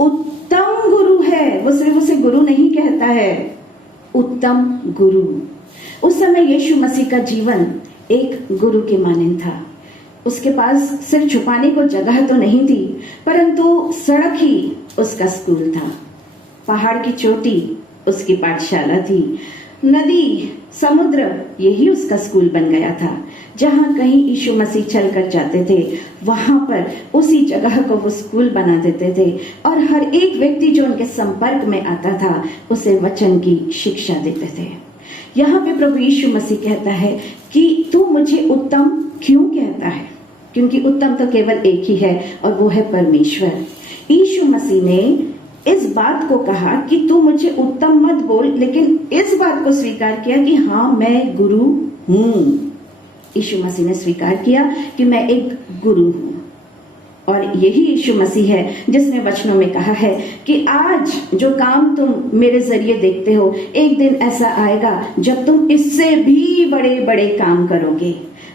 उत्तम गुरु है। वो सिर्फ उसे गुरु नहीं कहता है, उत्तम गुरु। उस समय यीशु मसीह का जीवन एक गुरु के मानंद था। उसके पास सिर्फ छुपाने को जगह तो नहीं थी, परंतु सड़क ही उसका स्कूल था, पहाड़ की चोटी उसकी पाठशाला थी, नदी, समुद्र, यही उसका स्कूल बन गया था। जहां कहीं यीशु मसीह चलकर जाते थे वहां पर उसी जगह को वो स्कूल बना देते थे और हर एक व्यक्ति जो उनके संपर्क में आता था उसे वचन की शिक्षा देते थे। यहाँ पे प्रभु यीशु मसीह कहता है कि तू मुझे उत्तम क्यों कहता है? क्योंकि उत्तम तो केवल एक ही है और वो है परमेश्वर। यीशु मसीह ने इस बात को कहा कि तू मुझे उत्तम मत बोल, लेकिन इस बात को स्वीकार किया कि हाँ मैं गुरु हूँ। यीशु मसीह ने स्वीकार किया कि मैं एक गुरु हूँ और यही यीशु मसीह है जिसने वचनों में कहा है कि आज जो काम तुम मेरे जरिए देखते हो, एक दिन ऐसा आएगा जब तुम इससे भी बड़े बड़े काम करोगे।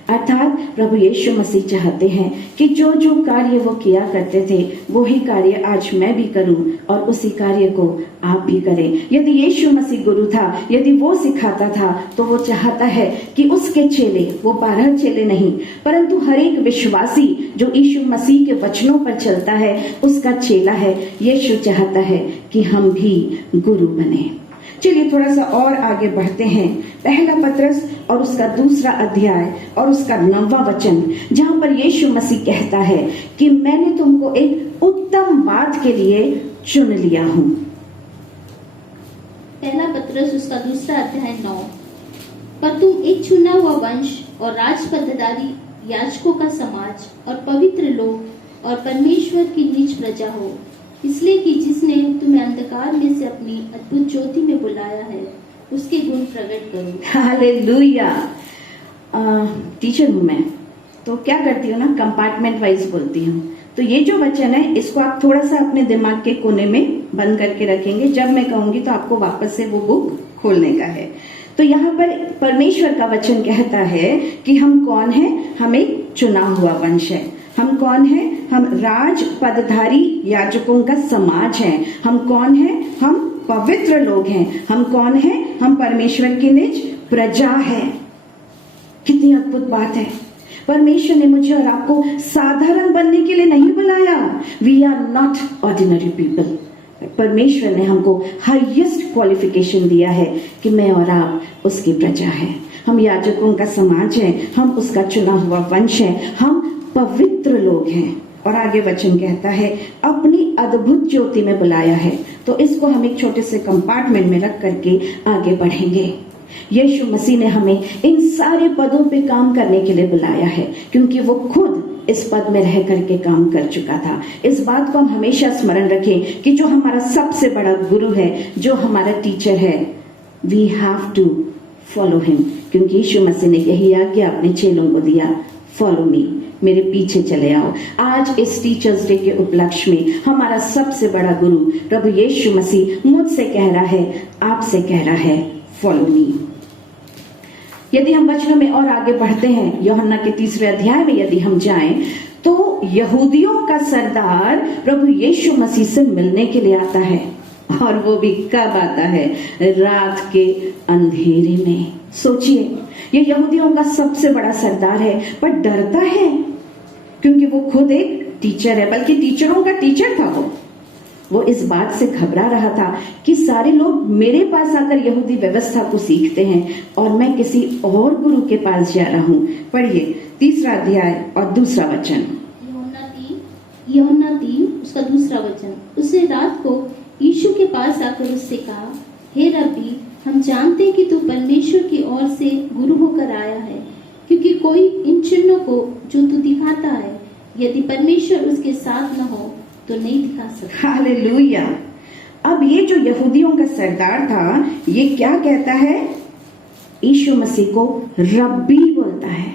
अर्थात प्रभु यीशु मसीह चाहते हैं कि जो जो कार्य वो किया करते थे वही कार्य आज मैं भी करूं और उसी कार्य को आप भी करें। यदि यीशु मसीह गुरु था, यदि वो सिखाता था, तो वो चाहता है कि उसके चेले, वो 12 चेले नहीं परंतु हर एक विश्वासी जो यीशु मसीह के वचनों पर चलता है उसका चेला है। यीशु चाहता है कि हम भी गुरु बने। चलिए थोड़ा सा और आगे बढ़ते हैं। पहला पत्रस और उसका 2 अध्याय और उसका 9वां वचन, जहां पर यीशु मसीह कहता है कि मैंने तुमको एक उत्तम बात के लिए चुन लिया हूं। पहला पत्रस उसका 2 अध्याय 9। पर तुम एक चुना हुआ वंश और राजपदधारी याजकों का समाज और पवित्र लोग और परमेश्वर की निज प्रजा हो, इसलिए कि जिसने तुम्हें अंधकार में से अपनी अद्भुत ज्योति में बुलाया है उसके गुण प्रकट करो। हालेलुया। टीचर हूँ मैं, तो क्या करती हूँ ना, कंपार्टमेंट वाइज बोलती हूँ। तो ये जो वचन है इसको आप थोड़ा सा अपने दिमाग के कोने में बंद करके रखेंगे। जब मैं कहूंगी तो आपको वापस से वो बुक खोलने का है। तो यहाँ पर परमेश्वर का वचन कहता है कि हम कौन हैं? हम एक चुना हुआ वंश है। हम कौन हैं? हम राज पदधारी याजकों का समाज है। हम कौन हैं? हम पवित्र लोग हैं। हम कौन हैं? हम परमेश्वर की निज प्रजा है। कितनी अद्भुत बात है। परमेश्वर ने मुझे और आपको साधारण बनने के लिए नहीं बुलाया। We are not ordinary people. परमेश्वर ने हमको हाईएस्ट क्वालिफिकेशन दिया है कि मैं और आप उसकी प्रजा है। हम याजकों का समाज है, हम उसका चुना हुआ वंश है, हम पवित्र लोग हैं। और आगे वचन कहता है अपनी अद्भुत ज्योति में बुलाया है। तो इसको हम एक छोटे से कंपार्टमेंट में रख करके आगे बढ़ेंगे। यीशु मसीह ने हमें इन सारे पदों पे काम करने के लिए बुलाया है, क्योंकि वो खुद इस पद में रह करके काम कर चुका था। इस बात को हम हमेशा स्मरण रखें कि जो हमारा सबसे बड़ा गुरु है, जो हमारा टीचर है, we have to follow him, क्योंकि यीशु मसीह ने यही आज्ञा अपने चेलों को दिया, फॉलो मी, मेरे पीछे चले आओ। आज इस टीचर्स डे के उपलक्ष्य में हमारा सबसे बड़ा गुरु प्रभु यीशु मसीह मुझसे कह रहा है, आपसे कह रहा है, फॉलो मी। यदि हम वचनों में और आगे बढ़ते हैं, यूहन्ना के 3 अध्याय में यदि हम जाएं, तो यहूदियों का सरदार प्रभु यीशु मसीह से मिलने के लिए आता है, और वो भी कब आता है? रात के अंधेरे में। सोचिए, ये यहूदियों का सबसे बड़ा सरदार है, पर डरता है क्योंकि वो खुद एक टीचर है, बल्कि टीचरों का टीचर था। वो इस बात से घबरा रहा था कि सारे लोग मेरे पास आकर यहूदी व्यवस्था को सीखते हैं और मैं किसी और गुरु के पास जा रहा हूँ। पढ़िए 3 अध्याय और 2 वचन। यूहन्ना 3 उसका 2 वचन। उसे रात को यीशु के पास आकर उससे कहा, हे रब्बी, हम जानते हैं कि तू परमेश्वर की ओर से गुरु होकर आया है, क्योंकि कोई इन चिन्हों को जो तू दिखाता है, यदि परमेश्वर उसके साथ न हो तो नहीं दिखा सकता। हालेलुया। अब ये जो यहूदियों का सरदार था, ये क्या कहता है? यीशु मसीह को रब्बी बोलता है,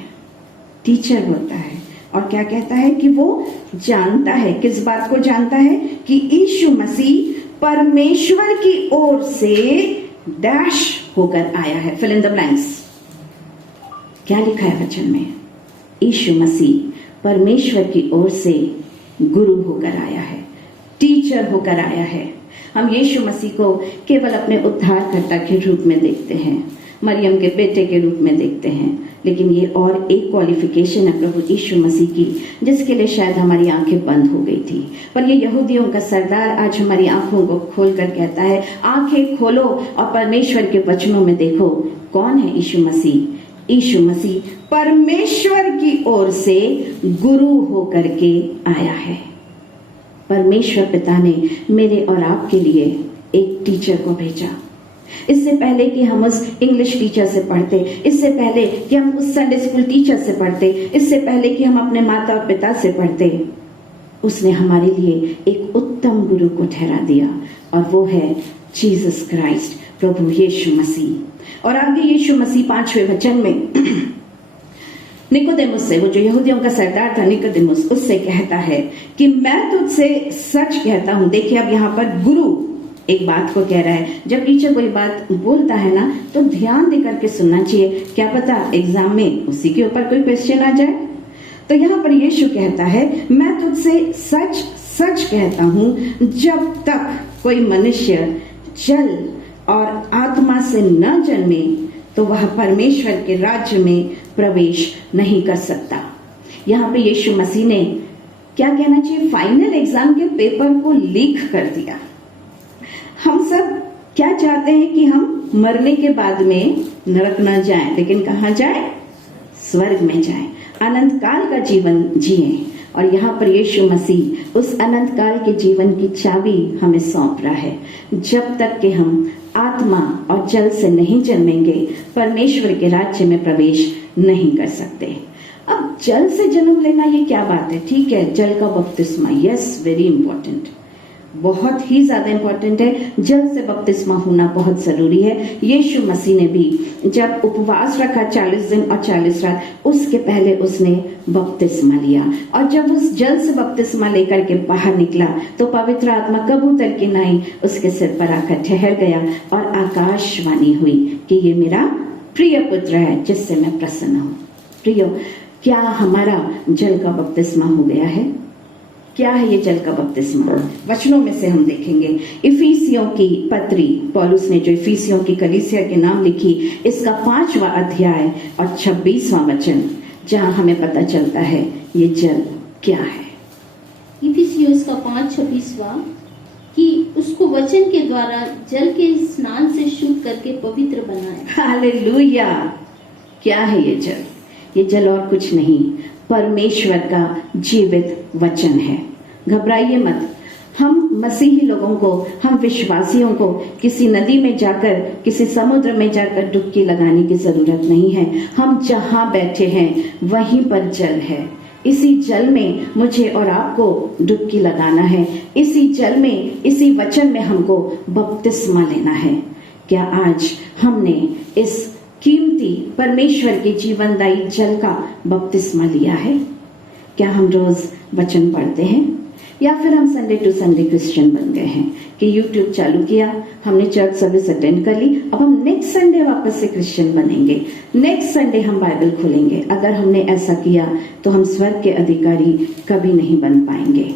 टीचर बोलता है। और क्या कहता है कि वो जानता है, किस बात को जानता है? कि यीशु मसीह परमेश्वर की ओर से डैश होकर आया है। Fill in the blanks. क्या लिखा है वचन में? यीशु मसीह परमेश्वर की ओर से गुरु होकर आया है, टीचर होकर आया है। हम यीशु मसीह को केवल अपने उद्धारकर्ता के रूप में देखते हैं, मरियम के बेटे के रूप में देखते हैं, लेकिन ये और एक क्वालिफिकेशन है प्रभु यीशु मसीह की, जिसके लिए शायद हमारी आंखें बंद हो गई थी। पर ये यहूदियों का सरदार आज हमारी आंखों को खोलकर कहता है, आंखें खोलो और परमेश्वर के वचनों में देखो। कौन है यीशु मसीह? यीशु मसीह परमेश्वर की ओर से गुरु होकर के आया है। परमेश्वर पिता ने मेरे और आपके लिए एक टीचर को भेजा। इससे पहले कि हम उस इंग्लिश टीचर से पढ़ते, इससे पहले कि हम उस संडे स्कूल टीचर से पढ़ते, इससे पहले कि हम अपने माता और पिता से पढ़ते, उसने हमारे लिए एक उत्तम गुरु को ठहरा दिया, और वो है जीसस क्राइस्ट, प्रभु यीशु मसीह। और आगे यीशु मसीह 5वें वचन में निकोदेमुस से, वो जो यहूदियों का सरदार था निकोदेमुस, उससे कहता है कि मैं तुझसे सच कहता हूं। देखिए, अब यहाँ पर गुरु एक बात को कह रहा है। जब टीचर कोई बात बोलता है ना, तो ध्यान देकर के सुनना चाहिए, क्या पता एग्जाम में उसी के ऊपर कोई क्वेश्चन आ जाए। तो यहाँ पर यीशु कहता है, मैं तुझसे सच सच कहता हूं, जब तक कोई मनुष्य जल और आत्मा से न जन्मे तो वह परमेश्वर के राज्य में प्रवेश नहीं कर सकता। यहाँ पे यीशु मसीह ने क्या कहना चाहिए, फाइनल एग्जाम के पेपर को लीक कर दिया। हम सब क्या चाहते हैं कि हम मरने के बाद में नरक न जाएं, लेकिन कहाँ जाएं? स्वर्ग में जाएं, अनंत काल का जीवन जिएं। और यहाँ पर यीशु मसीह उस अनंत काल के जीवन की चाबी हमें सौंप रहा है। जब तक कि हम आत्मा और जल से नहीं जन्मेंगे, परमेश्वर के राज्य में प्रवेश नहीं कर सकते। अब जल से जन्म लेना ये क्या बात है? ठीक है, जल का बपतिस्मा, यस, वेरी इंपॉर्टेंट, बहुत ही ज्यादा इंपॉर्टेंट है। जल से बपतिस्मा होना बहुत जरूरी है। यीशु मसीह ने भी जब उपवास रखा 40 दिन और 40 रात, उसके पहले उसने बपतिस्मा लिया, और जब उस जल से बपतिस्मा लेकर के बाहर निकला तो पवित्र आत्मा कबूतर की नाई उसके सिर पर आकर ठहर गया, और आकाशवाणी हुई कि ये मेरा प्रिय पुत्र है जिससे मैं प्रसन्न हूँ। प्रियो, क्या हमारा जल का बपतिस्मा हो गया है? क्या है ये जल का बपतिस्मा? वचनों में से हम देखेंगे। इफिसियों की पत्री, पौलुस ने जो इफिसियों की कलीसिया के नाम लिखी, इसका 5वां अध्याय और 26वां वचन, जहां हमें पता चलता है ये जल क्या है। इफिसियों का 5:26 कि उसको वचन के द्वारा जल के स्नान से शुद्ध करके पवित्र बनाया। हालेलुया। क्या है ये जल? ये जल और कुछ नहीं, परमेश्वर का जीवित वचन है। घबराइए मत। हम मसीही लोगों को, हम विश्वासियों को किसी नदी में जाकर, किसी समुद्र में जाकर डुबकी लगाने की जरूरत नहीं है। हम जहां बैठे हैं वहीं पर जल है। इसी जल में मुझे और आपको डुबकी लगाना है। इसी जल में, इसी वचन में हमको बपतिस्मा लेना है। क्या आज हमने इस कीमती परमेश्वर के जीवनदायी जल का बपतिस्मा लिया है? क्या हम रोज वचन पढ़ते हैं, या फिर हम संडे टू संडे क्रिश्चियन बन गए हैं कि यूट्यूब चालू किया, हमने चर्च सर्विस अटेंड कर ली, अब हम नेक्स्ट संडे वापस से क्रिश्चियन बनेंगे, नेक्स्ट संडे हम बाइबल खोलेंगे। अगर हमने ऐसा किया तो हम स्वर्ग के अधिकारी कभी नहीं बन पाएंगे।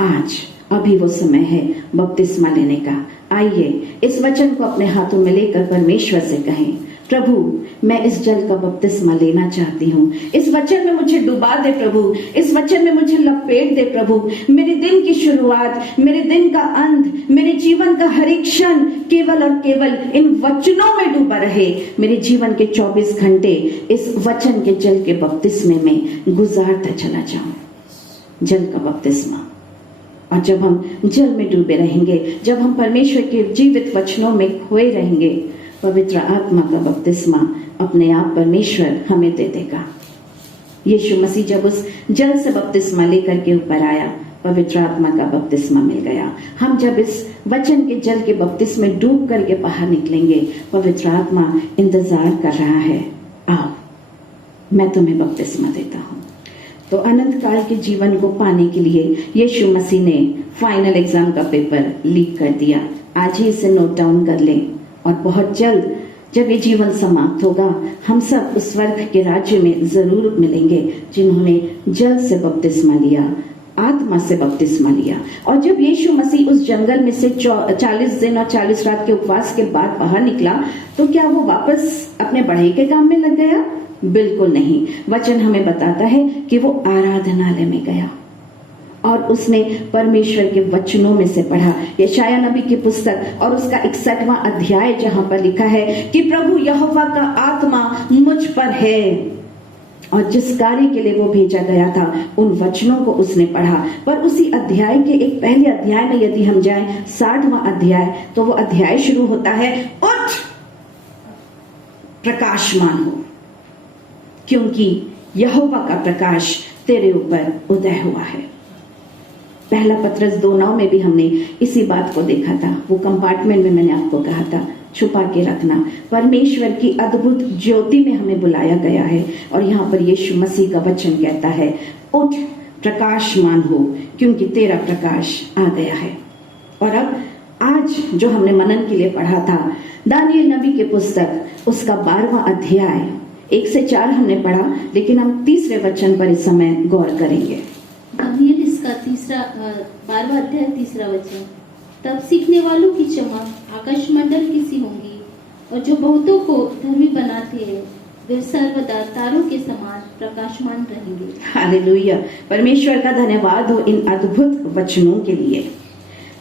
आज अभी वो समय है बपतिस्मा लेने का। आइए इस वचन को अपने हाथों में लेकर परमेश्वर से कहें, प्रभु मैं इस जल का बपतिस्मा लेना चाहती हूँ। इस वचन में मुझे डुबा दे प्रभु, इस वचन में मुझे लपेट दे प्रभु। मेरे दिन की शुरुआत, मेरे दिन का अंत, मेरे जीवन का हर एक क्षण केवल और केवल इन वचनों में डूबा रहे। मेरे जीवन के 24 घंटे इस वचन के जल के बपतिस्मे में गुजारता चला जाऊं। जल का बपतिस्मा। और जब हम जल में डूबे रहेंगे, जब हम परमेश्वर के जीवित वचनों में खोए रहेंगे, पवित्र आत्मा का बपतिस्मा अपने आप परमेश्वर हमें दे देगा। यीशु मसीह जब उस जल से बपतिस्मा लेकर के ऊपर आया, पवित्र आत्मा का बपतिस्मा मिल गया। हम जब इस वचन के जल के बपतिस्मे डूब करके बाहर निकलेंगे, पवित्र आत्मा इंतजार कर रहा है, आओ मैं तुम्हें बपतिस्मा देता हूँ। तो अनंत काल के जीवन को पाने के लिए यीशु मसीह ने फाइनल एग्जाम का पेपर लीक कर दिया। आज ही इसे नोट डाउन कर लें, और बहुत जल्द जब ये जीवन समाप्त होगा, हम सब उस स्वर्ग के राज्य में जरूर मिलेंगे जिन्होंने जल से बपतिस्मा लिया, आत्मा से बपतिस्मा लिया। और जब यीशु मसीह उस जंगल में से 40 दिन और 40 रात के उपवास के बाद बाहर निकला, तो क्या वो वापस अपने बढ़ई के काम में लग गया? बिल्कुल नहीं। वचन हमें बताता है कि वो आराधनालय में गया और उसने परमेश्वर के वचनों में से पढ़ा। यशाया नबी की पुस्तक और उसका 61वां अध्याय, जहां पर लिखा है कि प्रभु यहोवा का आत्मा मुझ पर है, और जिस कार्य के लिए वो भेजा गया था उन वचनों को उसने पढ़ा। पर उसी अध्याय के एक पहले अध्याय में यदि हम जाएं, 60वां अध्याय, तो वो अध्याय शुरू होता है, उठ प्रकाशमान हो, क्योंकि यहोवा का प्रकाश तेरे ऊपर उदय हुआ है। पहला पत्रस 2:9 में भी हमने इसी बात को देखा था। वो कंपार्टमेंट में मैंने आपको कहा था छुपा के रखना। परमेश्वर की अद्भुत ज्योति में हमें बुलाया गया है, और यहाँ पर यीशु मसीह का वचन कहता है, उठ प्रकाशमान हो, क्योंकि तेरा प्रकाश आ गया है। और अब आज जो हमने मनन के लिए पढ़ा था, दानियल नबी की पुस्तक उसका 12वां अध्याय 1 से 4 हमने पढ़ा, लेकिन हम तीसरे वचन पर इस समय गौर करेंगे। दानियल इसका 12वां अध्याय 3 वचन, तब सीखने वालों की चमक आकाश मंडल की सी होंगी, और जो बहुतों को धर्मी बनाते हैं वे सर्वदा तारों के समान प्रकाशमान रहेंगे। हालेलुया। परमेश्वर का धन्यवाद हो इन अद्भुत वचनों के लिए।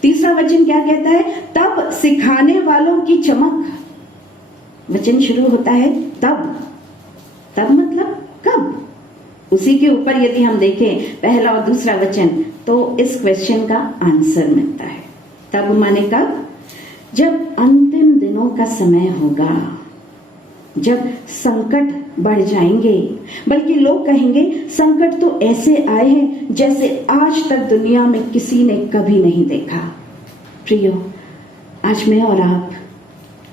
तीसरा वचन क्या कहता है? तब सिखाने वालों की चमक। वचन शुरू होता है तब। तब मतलब कब? उसी के ऊपर यदि हम देखें पहला और दूसरा वचन, तो इस क्वेश्चन का आंसर मिलता है। तब माने कब? जब अंतिम दिनों का समय होगा, जब संकट बढ़ जाएंगे, बल्कि लोग कहेंगे संकट तो ऐसे आए हैं जैसे आज तक दुनिया में किसी ने कभी नहीं देखा। प्रियो, आज मैं और आप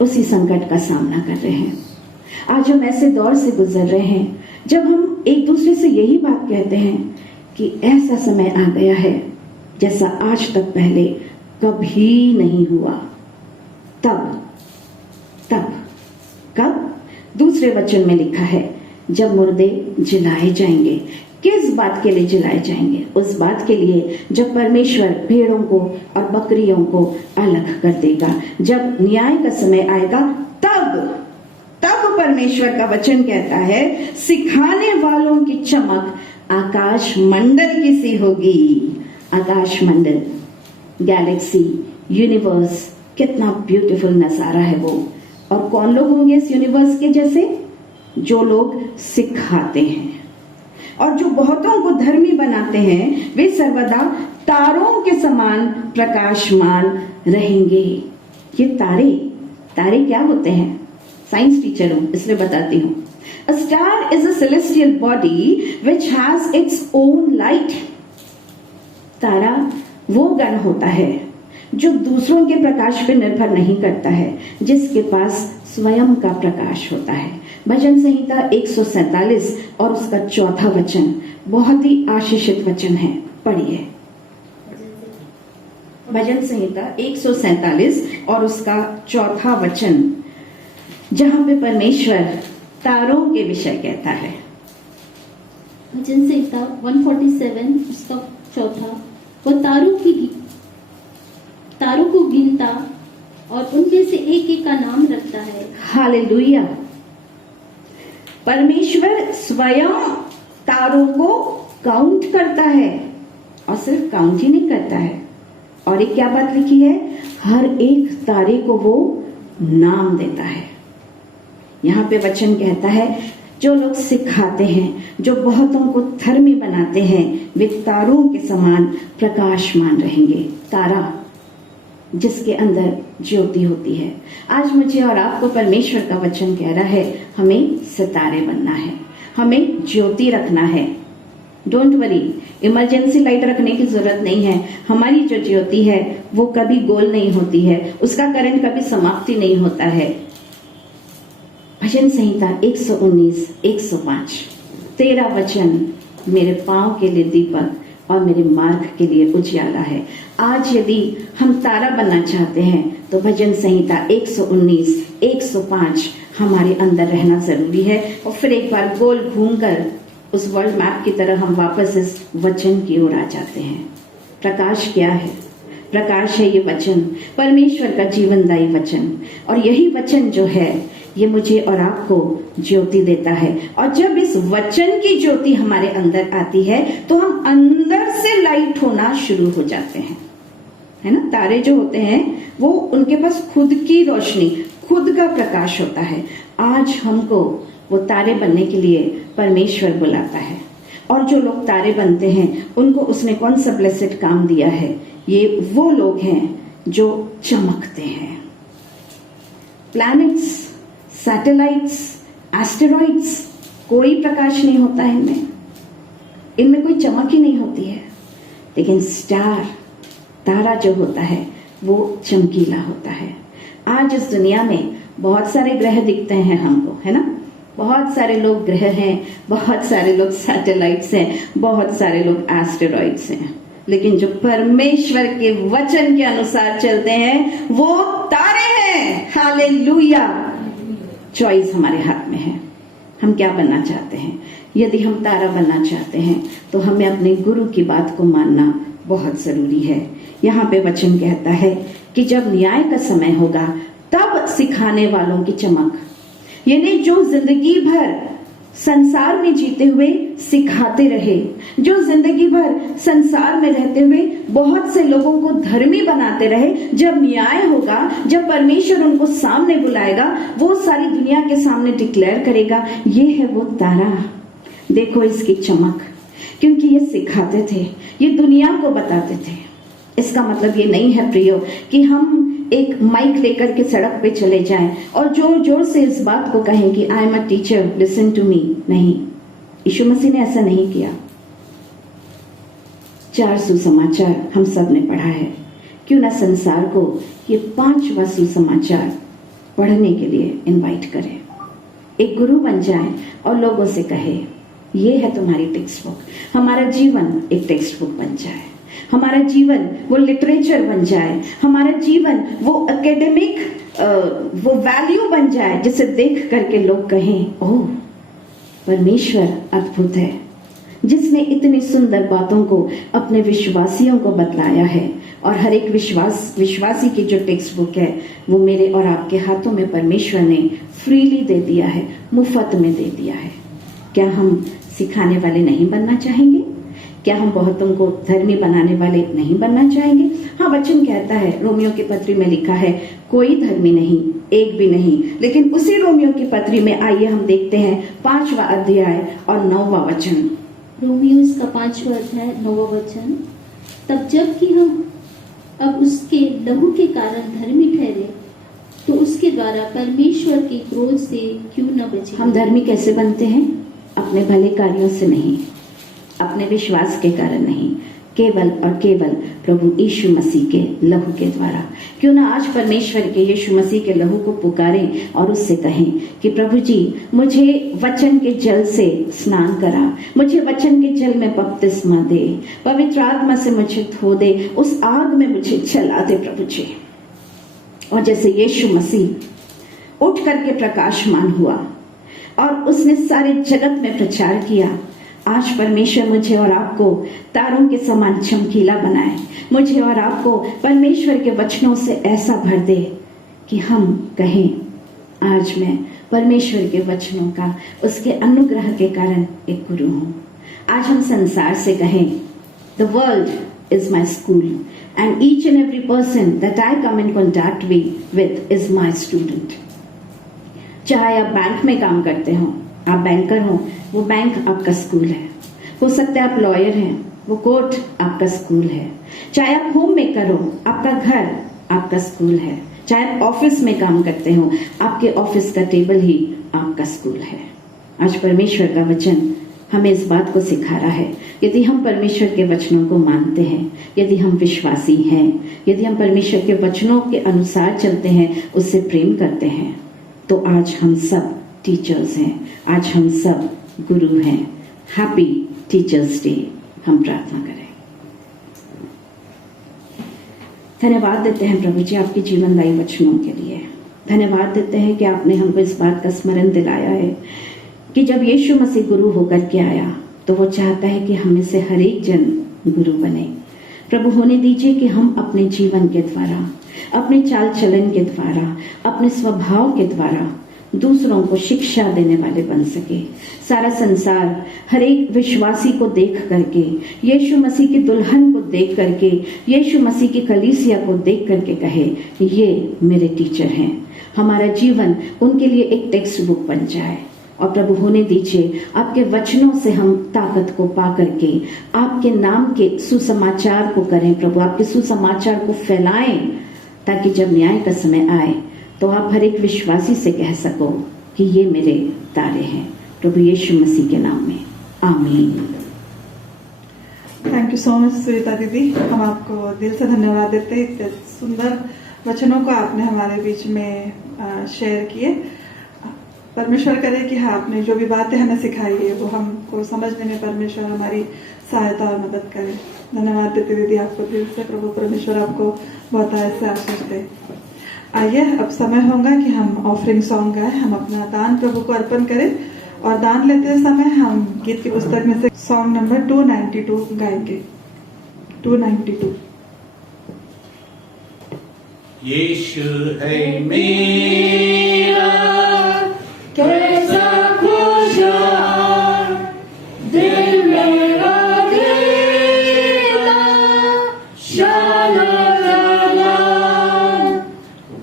उसी संकट का सामना कर रहे हैं। आज हम ऐसे दौर से गुजर रहे हैं जब हम एक दूसरे से यही बात कहते हैं कि ऐसा समय आ गया है जैसा आज तक पहले कभी नहीं हुआ। तब कब? दूसरे वचन में लिखा है, जब मुर्दे जलाए जाएंगे। किस बात के लिए जलाए जाएंगे? उस बात के लिए जब परमेश्वर भेड़ों को और बकरियों को अलग कर देगा, जब न्याय का समय आएगा, तब परमेश्वर का वचन कहता है, सिखाने वालों की चमक आकाश मंडल की सी होगी। आकाश मंडल, गैलेक्सी, यूनिवर्स, कितना ब्यूटीफुल नजारा है वो। और कौन लोग होंगे इस यूनिवर्स के जैसे? जो लोग सिखाते हैं, और जो बहुतों को धर्मी बनाते हैं वे सर्वदा तारों के समान प्रकाशमान रहेंगे। ये तारे क्या होते हैं? साइंस टीचर हूं इसलिए बताती हूँ। A star is a celestial body which has its own light. तारा वो गण होता है जो दूसरों के प्रकाश पर निर्भर नहीं करता है, जिसके पास स्वयं का प्रकाश होता है। भजन संहिता 147 और उसका 4था वचन बहुत ही आशीषित वचन है, पढ़िए। भजन संहिता 147 और उसका 4था वचन, जहां पे परमेश्वर तारों के विषय कहता है। भजन संहिता 147 उसका 4था, वो तारों को गिनता और उनमें से एक एक का नाम रखता है। हालेलुया। परमेश्वर स्वयं तारों को काउंट करता है और सिर्फ काउंट ही नहीं करता है, और एक क्या बात लिखी है, हर एक तारे को वो नाम देता है। यहाँ पे वचन कहता है जो लोग सिखाते हैं, जो बहुतों को धर्मी बनाते हैं, वे तारों के समान प्रकाशमान रहेंगे। तारा जिसके अंदर ज्योति होती है। आज मुझे और आपको परमेश्वर का वचन कह रहा है, हमें सितारे बनना है, हमें ज्योति रखना है। डोंट वरी, इमरजेंसी लाइट रखने की जरूरत नहीं है। हमारी जो ज्योति है वो कभी गोल नहीं होती है, उसका करंट कभी समाप्ति नहीं होता है। भजन संहिता 119 105, तेरा वचन मेरे पांव के लिए दीपक और मेरे मार्ग के लिए उजियाला है। आज यदि हम तारा बनना चाहते हैं तो भजन संहिता 119 105 हमारे अंदर रहना जरूरी है। और फिर एक बार गोल घूमकर उस वर्ल्ड मैप की तरह हम वापस इस वचन की ओर आ जाते हैं। प्रकाश क्या है? प्रकाश है ये वचन, परमेश्वर का जीवनदायी वचन। और यही वचन जो है ये मुझे और आपको ज्योति देता है। और जब इस वचन की ज्योति हमारे अंदर आती है तो हम अंदर से लाइट होना शुरू हो जाते हैं, है ना। तारे जो होते हैं वो उनके पास खुद की रोशनी, खुद का प्रकाश होता है। आज हमको वो तारे बनने के लिए परमेश्वर बुलाता है। और जो लोग तारे बनते हैं उनको उसने कौन सा ब्लेसेड काम दिया है? ये वो लोग हैं जो चमकते हैं। प्लैनेट्स, सैटेलाइट्स, एस्टेरॉइड्स, कोई प्रकाश नहीं होता है इनमें कोई चमक ही नहीं होती है। लेकिन स्टार, तारा जो होता है वो चमकीला होता है। आज इस दुनिया में बहुत सारे ग्रह दिखते हैं हमको, है ना। बहुत सारे लोग ग्रह हैं, बहुत सारे लोग सैटेलाइट्स हैं, बहुत सारे लोग एस्टेरॉइड्स हैं। लेकिन जो परमेश्वर के वचन के अनुसार चलते हैं वो तारे हैं। हालेलुया। चॉइस हमारे हाथ में है, हम क्या बनना चाहते हैं। यदि हम तारा बनना चाहते हैं तो हमें अपने गुरु की बात को मानना बहुत जरूरी है। यहाँ पे वचन कहता है कि जब न्याय का समय होगा तब सिखाने वालों की चमक, यानी जो जिंदगी भर संसार में जीते हुए सिखाते रहे, जो जिंदगी भर संसार में रहते हुए बहुत से लोगों को धर्मी बनाते रहे, जब न्याय होगा, जब परमेश्वर उनको सामने बुलाएगा, वो सारी दुनिया के सामने डिक्लेयर करेगा, ये है वो तारा, देखो इसकी चमक। क्योंकि ये सिखाते थे, ये दुनिया को बताते थे। इसका मतलब ये नहीं है प्रियो कि हम एक माइक लेकर के सड़क पे चले जाएं और जोर जोर से इस बात को कहें कि I am a teacher, listen to me. नहीं, यीशु मसीह ने ऐसा नहीं किया। 4 सुसमाचार हम सब ने पढ़ा है, क्यों ना संसार को ये 5वां सुसमाचार पढ़ने के लिए इनवाइट करें। एक गुरु बन जाए और लोगों से कहे ये है तुम्हारी टेक्स्ट बुक। हमारा जीवन एक टेक्स्ट बुक बन जाए, हमारा जीवन वो लिटरेचर बन जाए, हमारा जीवन वो एकेडमिक वो वैल्यू बन जाए जिसे देख करके लोग कहें ओह परमेश्वर अद्भुत है, जिसने इतनी सुंदर बातों को अपने विश्वासियों को बतलाया है। और हर एक विश्वासी की जो टेक्स्ट बुक है वो मेरे और आपके हाथों में परमेश्वर ने फ्रीली दे दिया है, मुफ्त में दे दिया है। क्या हम सिखाने वाले नहीं बनना चाहेंगे? क्या हम बहुतों को धर्मी बनाने वाले नहीं बनना चाहेंगे? हाँ, वचन कहता है, रोमियो की पत्री में लिखा है, कोई धर्मी नहीं, एक भी नहीं। लेकिन उसी रोमियो की पत्री में आइए हम देखते हैं 5वां अध्याय और 9वां वचन। रोमियोस का 5वां अध्याय 9वां वचन। तब जबकि हम अब उसके लहू के कारण धर्मी ठहरे, तो उसके द्वारा परमेश्वर के क्रोध से क्यों न बचे। हम धर्मी कैसे बनते हैं? अपने भले कार्यों से नहीं, अपने विश्वास के कारण नहीं, केवल और केवल प्रभु यीशु मसीह के लहू के द्वारा। क्यों ना आज परमेश्वर के यीशु मसीह के लहू को पुकारें और उससे कहें कि प्रभु जी, मुझे वचन के जल से स्नान करा, मुझे वचन के जल में बपतिस्मा दे, पवित्र आत्मा से मुझे धो दे, उस आग में मुझे जला दे प्रभु जी। और जैसे यीशु मसीह उठ करके प्रकाशमान हुआ और उसने सारे जगत में प्रचार किया, आज परमेश्वर मुझे और आपको तारों के समान चमकीला बनाए, मुझे और आपको परमेश्वर के वचनों से ऐसा भर दे कि हम कहें, आज मैं परमेश्वर के वचनों का, उसके अनुग्रह के कारण एक गुरु हूं। आज हम संसार से कहें, the world is my school and each and every person that I come in contact with is my student. चाहे आप बैंक में काम करते हो, आप बैंकर हो, वो बैंक आपका स्कूल है। हो सकता है आप लॉयर हैं, वो कोर्ट आपका स्कूल है। चाहे आप होम मेकर हो, आपका घर आपका स्कूल है। चाहे आप ऑफिस में काम करते हो, आपके ऑफिस का टेबल ही आपका स्कूल है। आज परमेश्वर का वचन हमें इस बात को सिखा रहा है, यदि हम परमेश्वर के वचनों को मानते हैं, यदि हम विश्वासी हैं, यदि हम परमेश्वर के वचनों के अनुसार चलते हैं, उससे प्रेम करते हैं, तो आज हम सब टीचर्स हैं, आज हम सब गुरु हैं। Happy teachers day. हम प्रार्थना करें। धन्यवाद देते हैं प्रभु जी आपके जीवनदायी वचनों के लिए। धन्यवाद देते हैं कि आपने हमको इस बात का स्मरण दिलाया है कि जब यीशु मसीह गुरु होकर के आया तो वो चाहता है कि हमें से हर एक जन गुरु बने। प्रभु होने दीजिए कि हम अपने जीवन के द्वारा, अपने चाल चलन के द्वारा, अपने स्वभाव के द्वारा दूसरों को शिक्षा देने वाले बन सके। सारा संसार हर एक विश्वासी को देख करके, यीशु मसीह की दुल्हन को देख करके, यीशु मसीह की कलीसिया को देख करके कहे, ये मेरे टीचर हैं। हमारा जीवन उनके लिए एक टेक्स्ट बुक बन जाए। और प्रभु होने दीजिए आपके वचनों से हम ताकत को पा करके आपके नाम के सुसमाचार को करें। प्रभु आपके सुसमाचार को फैलाएं, ताकि जब न्याय का समय आए तो आप हर एक विश्वासी से कह सको कि ये मेरे तारे हैं। प्रभु यीशु मसीह के नाम में आमीन। Thank you so much Sunita दीदी। हम आपको दिल से धन्यवाद देते हैं, इतने सुंदर वचनों को आपने हमारे बीच में शेयर किए। परमेश्वर करे कि हाँ, आपने जो भी बातें हमें सिखाई है वो हमको समझने में परमेश्वर हमारी सहायता और मदद करे। धन्यवाद देते दीदी आपको दिल से। प्रभु परमेश्वर आपको बहुत ऐसे आशीष दे। आइए, अब समय होगा कि हम ऑफरिंग सॉन्ग गाएं, हम अपना दान प्रभु को अर्पण करें। और दान लेते समय हम गीत की पुस्तक में से सॉन्ग नंबर 292 गाएंगे। 292। यीशु है मेरा कैसा खुशहाल, दिल मेरा देता शाला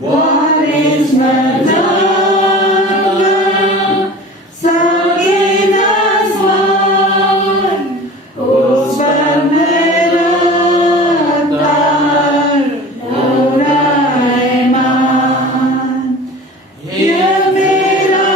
what is my love, sagin asman, us par mera dar doraeman, ye mera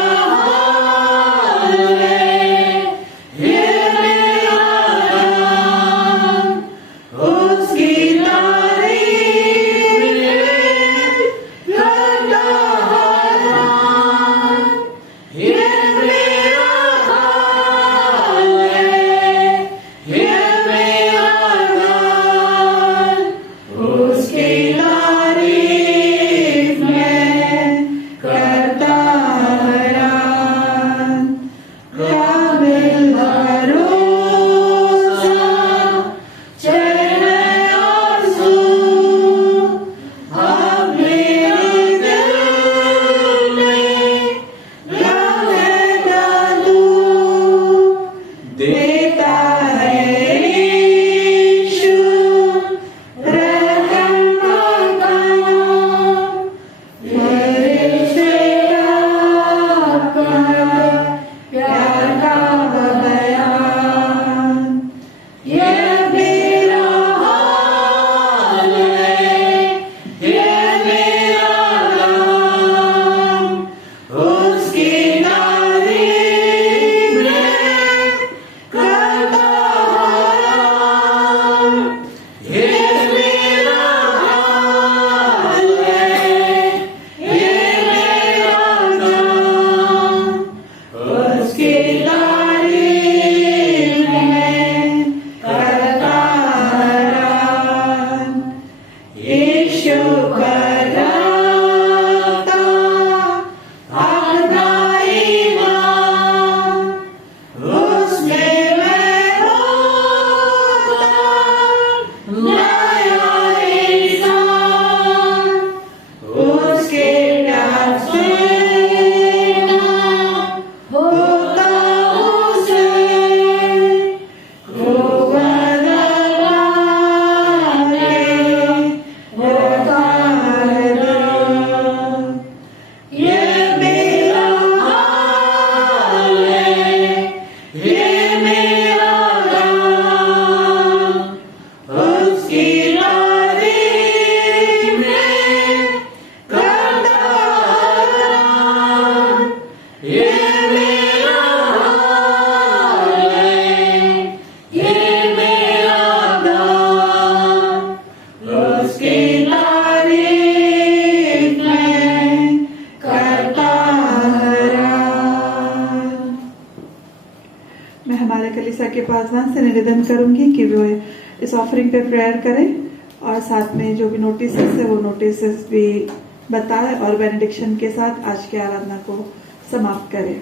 के पासवान से निवेदन करूंगी कि वो इस ऑफरिंग पे प्रेयर करें और साथ में जो भी नोटिस है वो नोटिस भी बताए और बेनेडिक्शन के साथ आज की आराधना को समाप्त करें।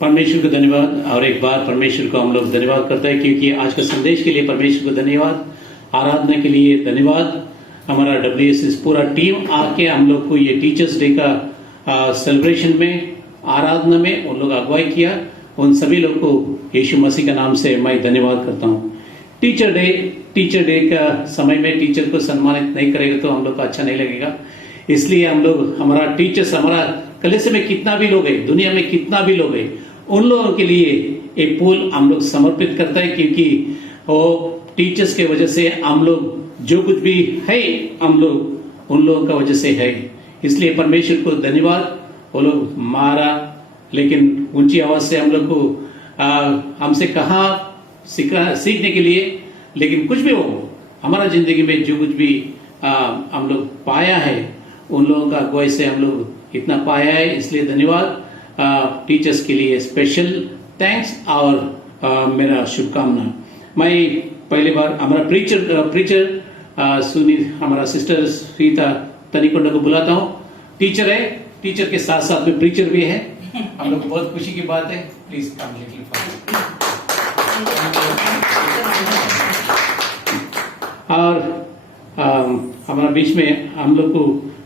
परमेश्वर को धन्यवाद। और एक बार परमेश्वर को हम लोग धन्यवाद करते हैं क्योंकि आज का संदेश के लिए परमेश्वर को धन्यवाद, आराधना के लिए धन्यवाद। हमारा WSS पूरा टीम आके हम लोग को ये टीचर्स डे का सेलिब्रेशन में, आराधना में उन लोग अगुवाई किया। उन सभी लोग को यीशु मसीह का नाम से मैं धन्यवाद करता हूँ। टीचर डे का समय में टीचर को सम्मानित नहीं करेगा तो हम लोग को अच्छा नहीं लगेगा। इसलिए हम लोग, हमारा टीचर्स, हमारा कलीसिया में कितना भी लोग है, दुनिया में कितना भी लोग है, उन लोगों के लिए एक फूल हम लोग समर्पित करता है क्योंकि वो टीचर्स के वजह से हम लोग जो कुछ भी है हम लोग उन लोगों का वजह से है। इसलिए परमेश्वर को धन्यवाद। वो लोग मारा लेकिन ऊंची आवाज से हम लोग को हमसे कहा सीखने के लिए, लेकिन कुछ भी हो हमारा जिंदगी में जो कुछ भी हम लोग पाया है उन लोगों का अगुवाई से हम लोग इतना पाया है। इसलिए धन्यवाद। टीचर्स के लिए स्पेशल थैंक्स और मेरा शुभकामना। मैं पहली बार हमारा प्रीचर सुनी, हमारा सिस्टर सीता तनिकोंडा को बुलाता हूँ। टीचर है, टीचर के साथ साथ में प्रीचर भी है। हम लोग बहुत खुशी की बात है। प्लीज कम लिटिल और हमारा बीच में हम लोग को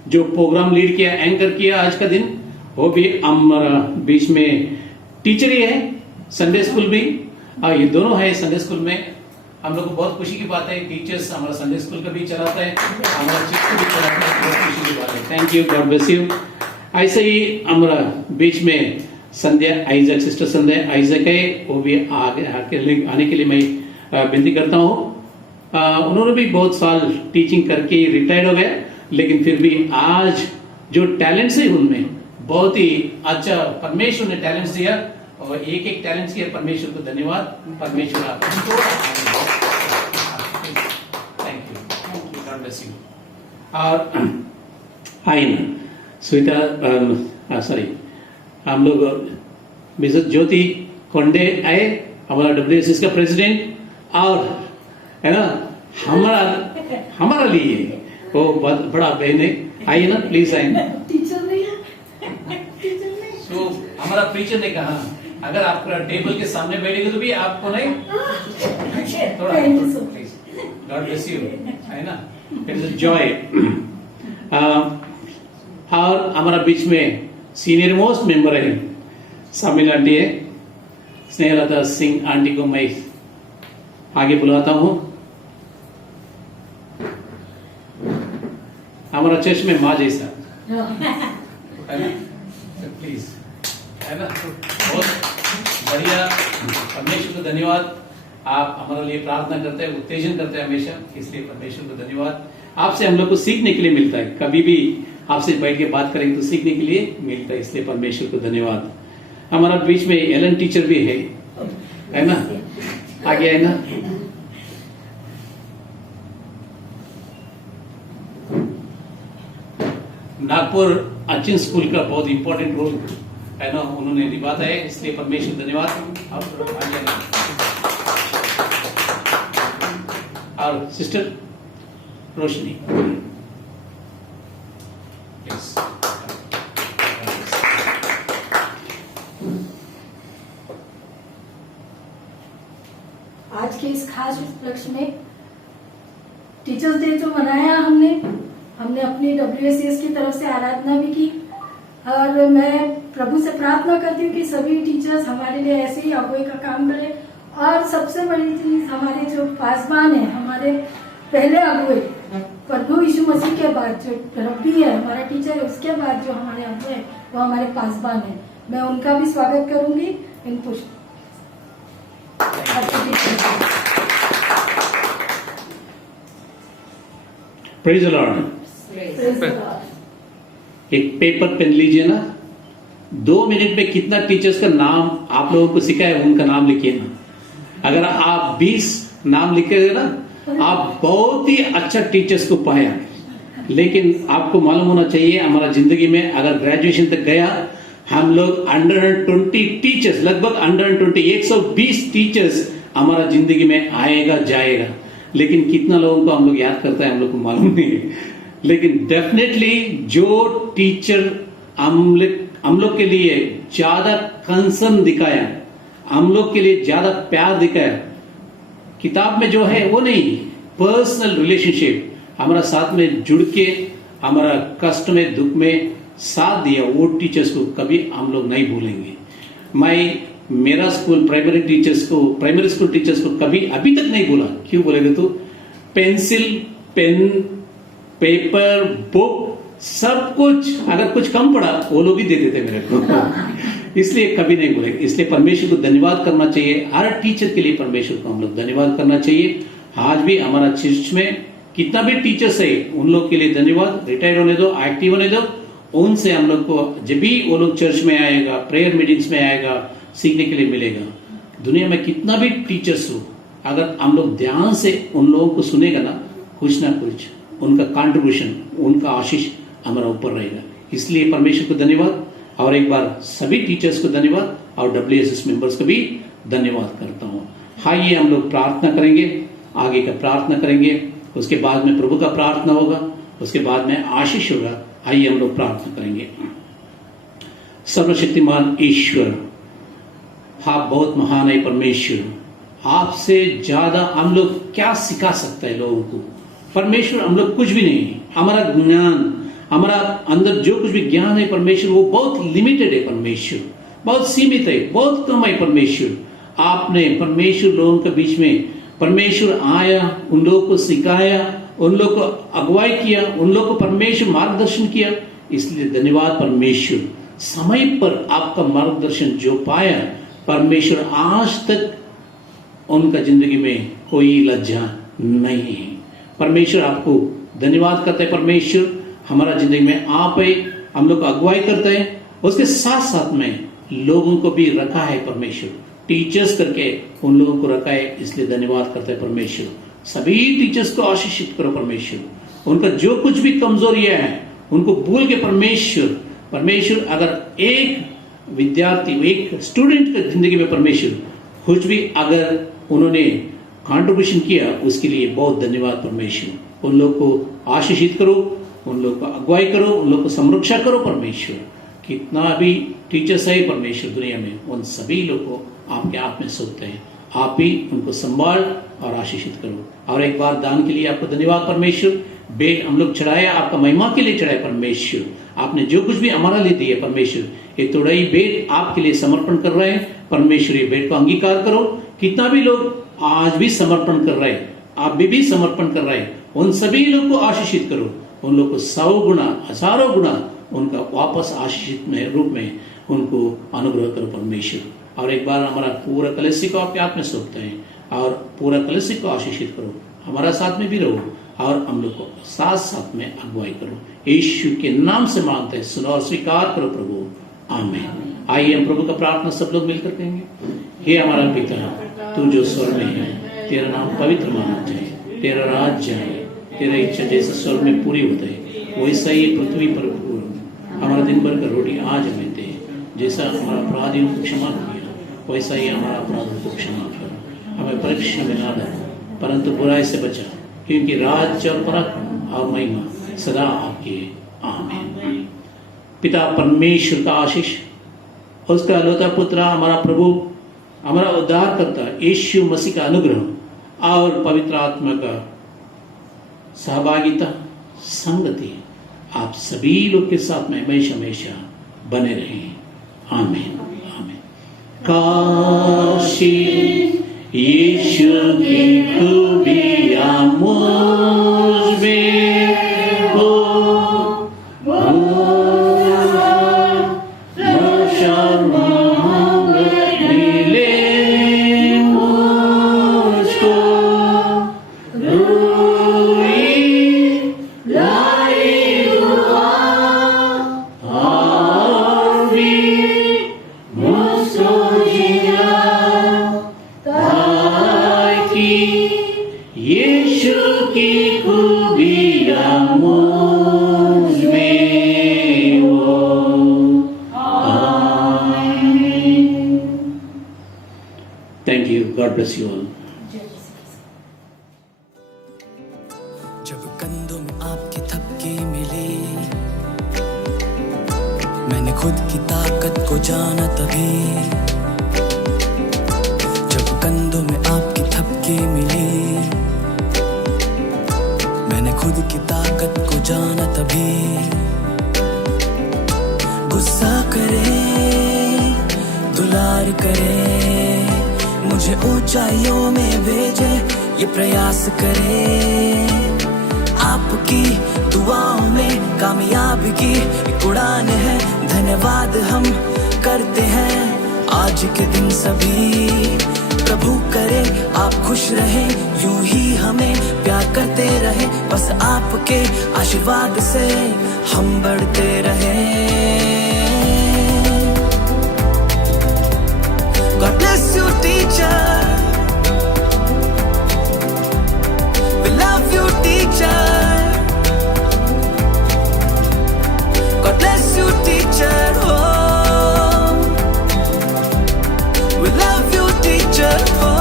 जो प्रोग्राम लीड किया, एंकर किया आज का दिन, वो भी हमारा बीच में टीचर ही है, संडे स्कूल भी। ये दोनों है संडे स्कूल में। हम लोग को बहुत खुशी की बात है। टीचर्स हमारा संडे स्कूल का भी चलाता है, हमारा चर्च को भी चलाता है। बहुत खुशी की बात है। Thank you, God bless you. ऐसे ही हमारा बीच में संध्या आइजक, सिस्टर संध्या आइजक है, वो भी आने के लिए मैं विनती करता हूँ। उन्होंने भी बहुत साल टीचिंग करके रिटायर्ड हो गए, लेकिन फिर भी आज जो टैलेंट्स है उनमें बहुत ही अच्छा परमेश्वर ने टैलेंट्स दिया और एक एक टैलेंट्स किया। परमेश्वर को धन्यवाद। परमेश्वर आपको thank you, God bless you. और आइन सुविता सॉरी हम लोग मिसेस ज्योति कोंडे आए, हमारा WSS का प्रेसिडेंट, और है ना हमारा लिए वो बहुत बड़ा बहन है। आइए ना, प्लीज आइए। टीचर नहीं सो हमारा प्रीचर ने कहा अगर आप टेबल के सामने बैठेंगे तो भी आपको नहीं थोड़ा प्लीज, गॉड ब्लेस यू, है ना। It is a joy. और हमारा बीच में सीनियर मोस्ट मेंबर है सामिल आंटी है, स्नेहलता सिंह आंटी को मैं आगे बुलाता हूँ। हमारा चर्च में माँ जैसा है ना, प्लीज, है ना। बहुत बढ़िया। परमेश्वर को धन्यवाद। आप हमारे लिए प्रार्थना करते हैं, उत्तेजन करते हैं हमेशा, इसलिए परमेश्वर को धन्यवाद। आपसे हम लोग को सीखने के लिए मिलता है, कभी भी आपसे बैठ के बात करेंगे तो सीखने के लिए मिलता है, इसलिए परमेश्वर को धन्यवाद। हमारा बीच में एलन टीचर भी है ना, आगे है ना। नागपुर अचिन स्कूल का बहुत इंपॉर्टेंट रोल है ना उन्होंने निभाता है, इसलिए परमेश्वर धन्यवाद। और सिस्टर रोशनी आज के इस खास उपलक्ष्य में टीचर्स डे जो मनाया हमने अपनी WSS की तरफ से आराधना भी की, और मैं प्रभु से प्रार्थना करती हूँ कि सभी टीचर्स हमारे लिए ऐसे ही अगुवाई का काम करें। और सबसे बड़ी चीज, हमारे जो पासवान है, हमारे पहले अगुवाई प्रभु यीशु मसीह के बाद जो रब्बी है हमारा टीचर है, उसके बाद जो हमारे अगुवाई है वो हमारे पासवान है। मैं उनका भी स्वागत करूंगी इन पुष्प। Praise the Lord. एक पेपर पेन लीजिए ना, 2 मिनट में कितना टीचर्स का नाम आप लोगों को सिखाया है उनका नाम लिखिए ना। अगर आप 20 नाम लिखेंगे ना, आप बहुत ही अच्छा टीचर्स को पाया। लेकिन आपको मालूम होना चाहिए हमारा जिंदगी में अगर ग्रेजुएशन तक गया, हम लोग 120 टीचर्स, लगभग 120 टीचर्स हमारा जिंदगी में आएगा जाएगा, लेकिन कितना लोगों को हम लोग याद करता है हम लोग को मालूम नहीं है। लेकिन डेफिनेटली जो टीचर हम लोग के लिए ज्यादा कंसर्न दिखाया, हम लोग के लिए ज्यादा प्यार दिखाया, किताब में जो है वो नहीं, पर्सनल रिलेशनशिप हमारा साथ में जुड़ के हमारा कष्ट में दुख में साथ दिया, वो टीचर्स को कभी हम लोग नहीं भूलेंगे। मेरा स्कूल प्राइमरी स्कूल टीचर्स को कभी अभी तक नहीं भूला। क्यों बोलेगे तो पेंसिल, पेन, पेपर, बुक सब कुछ, अगर कुछ कम पड़ा वो लोग ही दे देते मेरे को इसलिए कभी नहीं बोलेंगे। इसलिए परमेश्वर को धन्यवाद करना चाहिए, हर टीचर के लिए परमेश्वर को हम लोग धन्यवाद करना चाहिए। आज भी हमारा चर्च में कितना भी टीचर्स है उन लोग के लिए धन्यवाद। रिटायर होने दो, एक्टिव होने दो, उनसे हम लोग को जब भी वो लोग चर्च में आएगा, प्रेयर मीटिंग्स में आएगा, सीखने के लिए मिलेगा। दुनिया में कितना भी टीचर्स हो, अगर हम लोग ध्यान से उन लोगों को सुनेगा ना कुछ उनका कंट्रीब्यूशन, उनका आशीष हमारा ऊपर रहेगा। इसलिए परमेश्वर को धन्यवाद, और एक बार सभी टीचर्स को धन्यवाद और WSS मेंबर्स को भी धन्यवाद करता हूँ। आइए हम लोग प्रार्थना करेंगे, आगे का प्रार्थना करेंगे, उसके बाद में प्रभु का प्रार्थना होगा, उसके बाद में आशीष होगा। आइए हम लोग प्रार्थना करेंगे। सर्वशक्तिमान ईश्वर, आप बहुत महान है परमेश्वर, आपसे ज्यादा हम लोग क्या सिखा सकते हैं लोगों को। परमेश्वर हम लोग कुछ भी नहीं, हमारा ज्ञान, हमारा अंदर जो कुछ भी ज्ञान है परमेश्वर वो बहुत लिमिटेड है परमेश्वर, बहुत सीमित है, बहुत कम है परमेश्वर। आपने परमेश्वर लोगों के बीच में परमेश्वर आया, उन लोगों को सिखाया, उन लोगों को अगुवाई किया, उन लोगों को परमेश्वर मार्गदर्शन किया। इसलिए धन्यवाद परमेश्वर। समय पर आपका मार्गदर्शन जो पाया परमेश्वर, आज तक उनका जिंदगी में कोई लज्जा नहीं है। परमेश्वर आपको धन्यवाद करते हैं। परमेश्वर हमारा जिंदगी में आप है, हम लोग अगुवाई करते हैं, उसके साथ साथ में लोगों को भी रखा है परमेश्वर, टीचर्स करके उन लोगों को रखा है। इसलिए धन्यवाद करते हैं परमेश्वर। सभी टीचर्स को आशीषित करो परमेश्वर, उनका जो कुछ भी कमजोरियां हैं उनको भूल के परमेश्वर अगर एक विद्यार्थी, एक स्टूडेंट की जिंदगी में परमेश्वर कुछ भी अगर उन्होंने कंट्रीब्यूशन किया, उसके लिए बहुत धन्यवाद परमेश्वर। उन लोग को आशीषित करो, उन लोग को अगुवाई करो, उन लोग को संरक्षा करो परमेश्वर। कितना भी टीचर्स है परमेश्वर दुनिया में, उन सभी लोग को आपके हाथ में सौंपते हैं। आप ही उनको संभाल और आशीषित करो। और एक बार दान के लिए आपको धन्यवाद परमेश्वर। बेट हम लोग चढ़ाया, आपका महिमा के लिए चढ़ाया परमेश्वर। आपने जो कुछ भी हमारा लिए दिया परमेश्वर, ये तोड़ाई बेट आपके लिए समर्पण कर रहे हैं परमेश्वर। ये बेट को अंगीकार करो। कितना भी लोग आज भी समर्पण कर रहे हैं, आप भी समर्पण कर रहे हैं, उन सभी लोग को आशीषित करो। उन लोग को 100 गुना, हजारों गुना उनका वापस आशीषित में रूप में उनको अनुग्रह करो परमेश्वर। और एक बार हमारा पूरा कलीसिया को आपके हाथ में सौंपते हैं और पूरा कलीसिया को आशीषित करो। हमारा साथ में भी रहो और हम लोग को साथ साथ में अगुवाई करो। यीशु के नाम से मांगते हैं, सुनो और स्वीकार करो प्रभु, आमीन। आइए हम प्रभु का प्रार्थना सब लोग मिलकर करेंगे। हे हमारा पिता, तू जो स्वर्ग में है, तेरा नाम पवित्र माना जाए, तेरा राज जाए, तेरा इच्छा जैसे स्वर्ग में पूरी होता है वैसा ही पृथ्वी पर पूर्ण। हमारा दिन भर का रोटी आज हमें दे, जैसा हमारा अपराधियों को क्षमा किया वैसा ही हमारा अपराधों को क्षमा करो। हमें परीक्षा में ना डालो परंतु बुराई से बचा, क्योंकि राज्य और पराक्रम और महिमा सदा आपकी, आमीन। पिता परमेश्वर का आशीष, उसका अलौता पुत्र हमारा प्रभु, हमारा उद्धार करता यीशु मसीह का अनुग्रह और पवित्र आत्मा का सहभागिता, संगति आप सभी लोग के साथ में हमेशा हमेशा बने रहें, आमीन, आमीन। काशी यीशु की खूबियां मुझ में हो, मुझ में हो, God bless you all. जब कंधों में आपकी थपकी मिली, मैंने खुद की ताकत को जाना तभी। जब कंधों में आपकी थपकी मिली, मैंने खुद की ताकत को जाना तभी। गुस्सा करे, दुलार करे, मुझे ऊंचाइयों में भेजे, ये प्रयास करे। आपकी दुआओं में कामयाबी की एक उड़ान है, धन्यवाद हम करते हैं आज के दिन सभी। प्रभु करे आप खुश रहे, यूं ही हमें प्यार करते रहे, बस आपके आशीर्वाद से हम बढ़ते रहे। God bless you, teacher. We love you, teacher. God bless you, teacher. Oh, we love you, teacher. Oh.